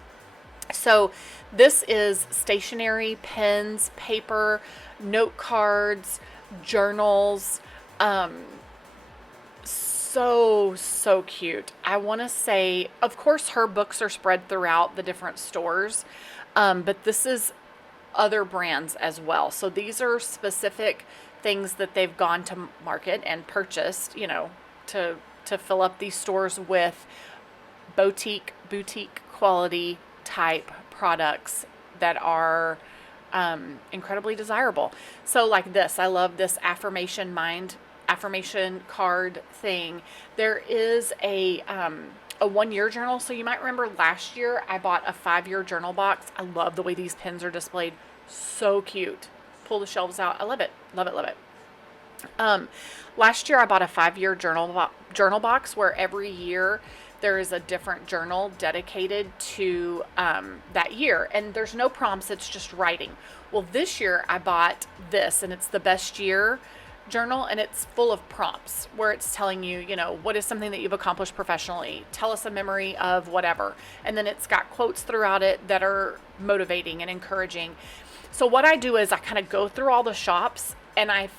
So this is stationery, pens, paper, note cards, journals. So cute. I want to say, of course, her books are spread throughout the different stores, but this is other brands as well. So these are specific things that they've gone to market and purchased, to fill up these stores with boutique quality type products that are incredibly desirable. So like this, I love this affirmation card thing. There is a 1-year journal. So you might remember last year I bought a 5-year journal box. I love the way these pens are displayed. So cute. Pull the shelves out. I love it. Love it. Last year I bought a 5-year journal box where every year there is a different journal dedicated to that year, and there's no prompts, it's just writing. Well, this year I bought this, and it's the best year journal, and it's full of prompts where it's telling you, what is something that you've accomplished professionally, tell us a memory of whatever, and then it's got quotes throughout it that are motivating and encouraging. So what I do is I kind of go through all the shops and I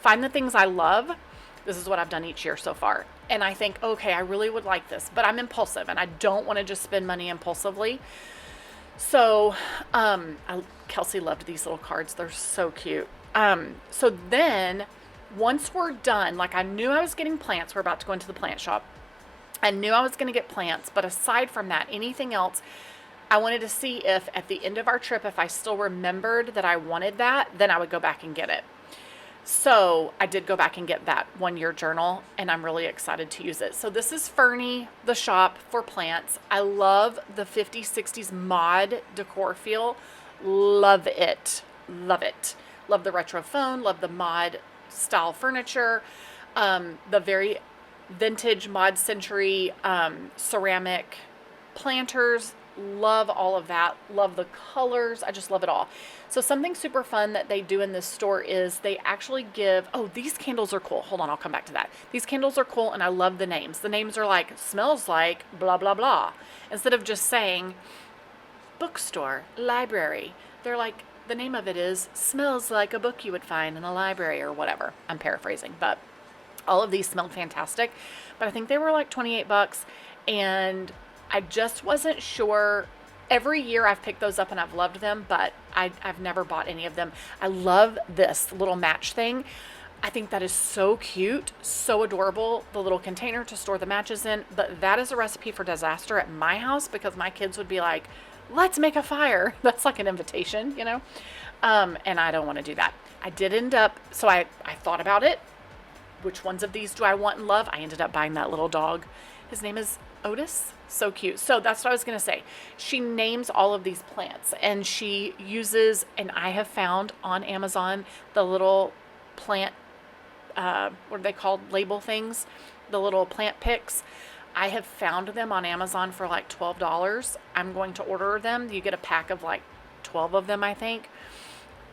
find the things I love. This is what I've done each year so far. And I think, okay, I really would like this, but I'm impulsive and I don't want to just spend money impulsively. So Kelsey loved these little cards. They're so cute. So then once we're done, like I knew I was getting plants. We're about to go into the plant shop. I knew I was going to get plants, but aside from that, anything else, I wanted to see if at the end of our trip, if I still remembered that I wanted that, then I would go back and get it. So I did go back and get that 1-year journal, and I'm really excited to use it. So this is Fernie, the shop for plants. I love the 50s, 60s mod decor feel. Love it. Love it. Love the retro phone. Love the mod style furniture. The very vintage mod century ceramic planters. Love all of that. Love the colors. I just love it all. So something super fun that they do in this store is they actually give, oh, these candles are cool. Hold on, I'll come back to that. These candles are cool, and I love the names. The names are like, smells like blah, blah, blah. Instead of just saying bookstore, library, they're like, the name of it is smells like a book you would find in a library or whatever. I'm paraphrasing, but all of these smelled fantastic. But I think they were like 28 bucks, and I just wasn't sure. Every year I've picked those up and I've loved them, but I've never bought any of them. I love this little match thing. I think that is so cute, so adorable, the little container to store the matches in. But that is a recipe for disaster at my house, because my kids would be like, let's make a fire. That's like an invitation, you know? And I don't want to do that. I did end up, so I thought about it. Which ones of these do I want and love? I ended up buying that little dog. His name is Otis. So cute. So that's what I was going to say. She names all of these plants, and she uses, and I have found on Amazon, the little plant, what are they called? Label things, the little plant picks. I have found them on Amazon for like $12. I'm going to order them. You get a pack of like 12 of them, I think.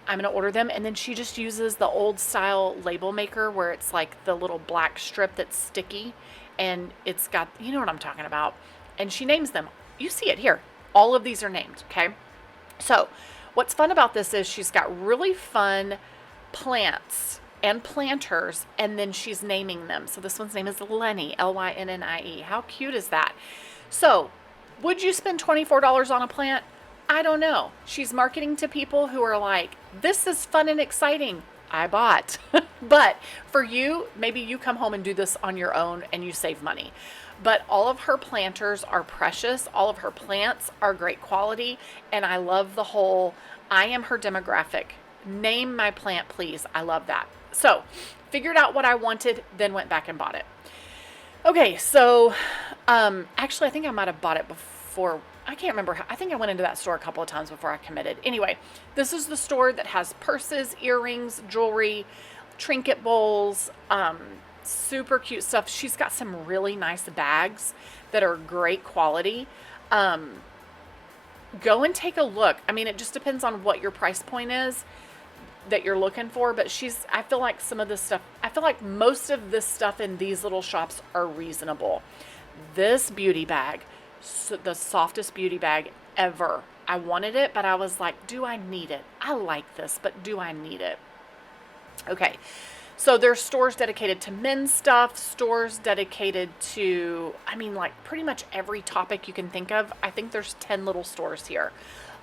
I'm going to order them. And then she just uses the old style label maker where it's like the little black strip that's sticky, and it's got, you know what I'm talking about. And she names them. You see it here. All of these are named, okay? So what's fun about this is she's got really fun plants and planters, and then she's naming them. So this one's name is Lenny, Lynnie. How cute is that? So would you spend $24 on a plant? I don't know. She's marketing to people who are like, this is fun and exciting. I bought. But for you, maybe you come home and do this on your own and you save money. But all of her planters are precious. All of her plants are great quality. And I love the whole, I am her demographic. Name my plant, please. I love that. So figured out what I wanted, then went back and bought it. Okay, so actually, I think I might have bought it before. I can't remember how. I think I went into that store a couple of times before I committed. Anyway, this is the store that has purses, earrings, jewelry, trinket bowls, super cute stuff. She's got some really nice bags that are great quality. Go and take a look. I mean, it just depends on what your price point is that you're looking for, but I feel like some of this stuff, I feel like most of this stuff in these little shops are reasonable. This beauty bag, the softest beauty bag ever. I wanted it, but I was like, do I need it? I like this, but do I need it? Okay. So there's stores dedicated to men's stuff, stores dedicated to, I mean, like pretty much every topic you can think of. I think there's 10 little stores here.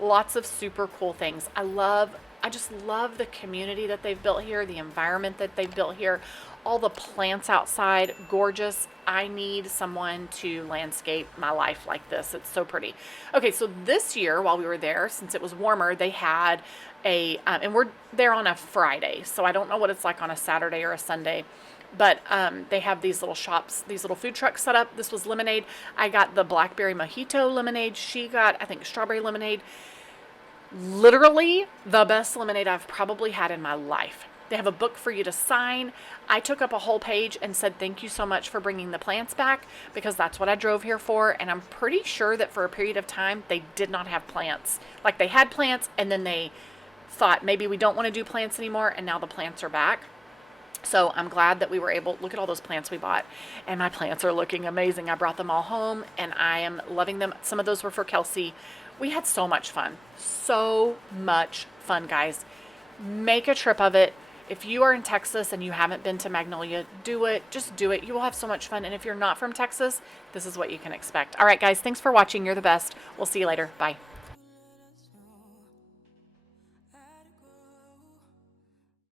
Lots of super cool things. I just love the community that they've built here, the environment that they've built here, all the plants outside, gorgeous. I need someone to landscape my life like this. It's so pretty. Okay, so this year while we were there, since it was warmer, they had and we're there on a Friday, so I don't know what it's like on a Saturday or a Sunday, but they have these little shops, these little food trucks set up. This was lemonade. I got the blackberry mojito lemonade. She got, I think, strawberry lemonade. Literally the best lemonade I've probably had in my life. They have a book for you to sign. I took up a whole page and said, thank you so much for bringing the plants back, because that's what I drove here for. And I'm pretty sure that for a period of time, they did not have plants. Like they had plants and then they thought maybe we don't want to do plants anymore. And now the plants are back. So I'm glad that we were able, look at all those plants we bought, and my plants are looking amazing. I brought them all home and I am loving them. Some of those were for Kelsey. We had so much fun. So much fun, guys. Make a trip of it. If you are in Texas and you haven't been to Magnolia, do it. Just do it. You will have so much fun. And if you're not from Texas, this is what you can expect. All right, guys, thanks for watching. You're the best. We'll see you later. Bye.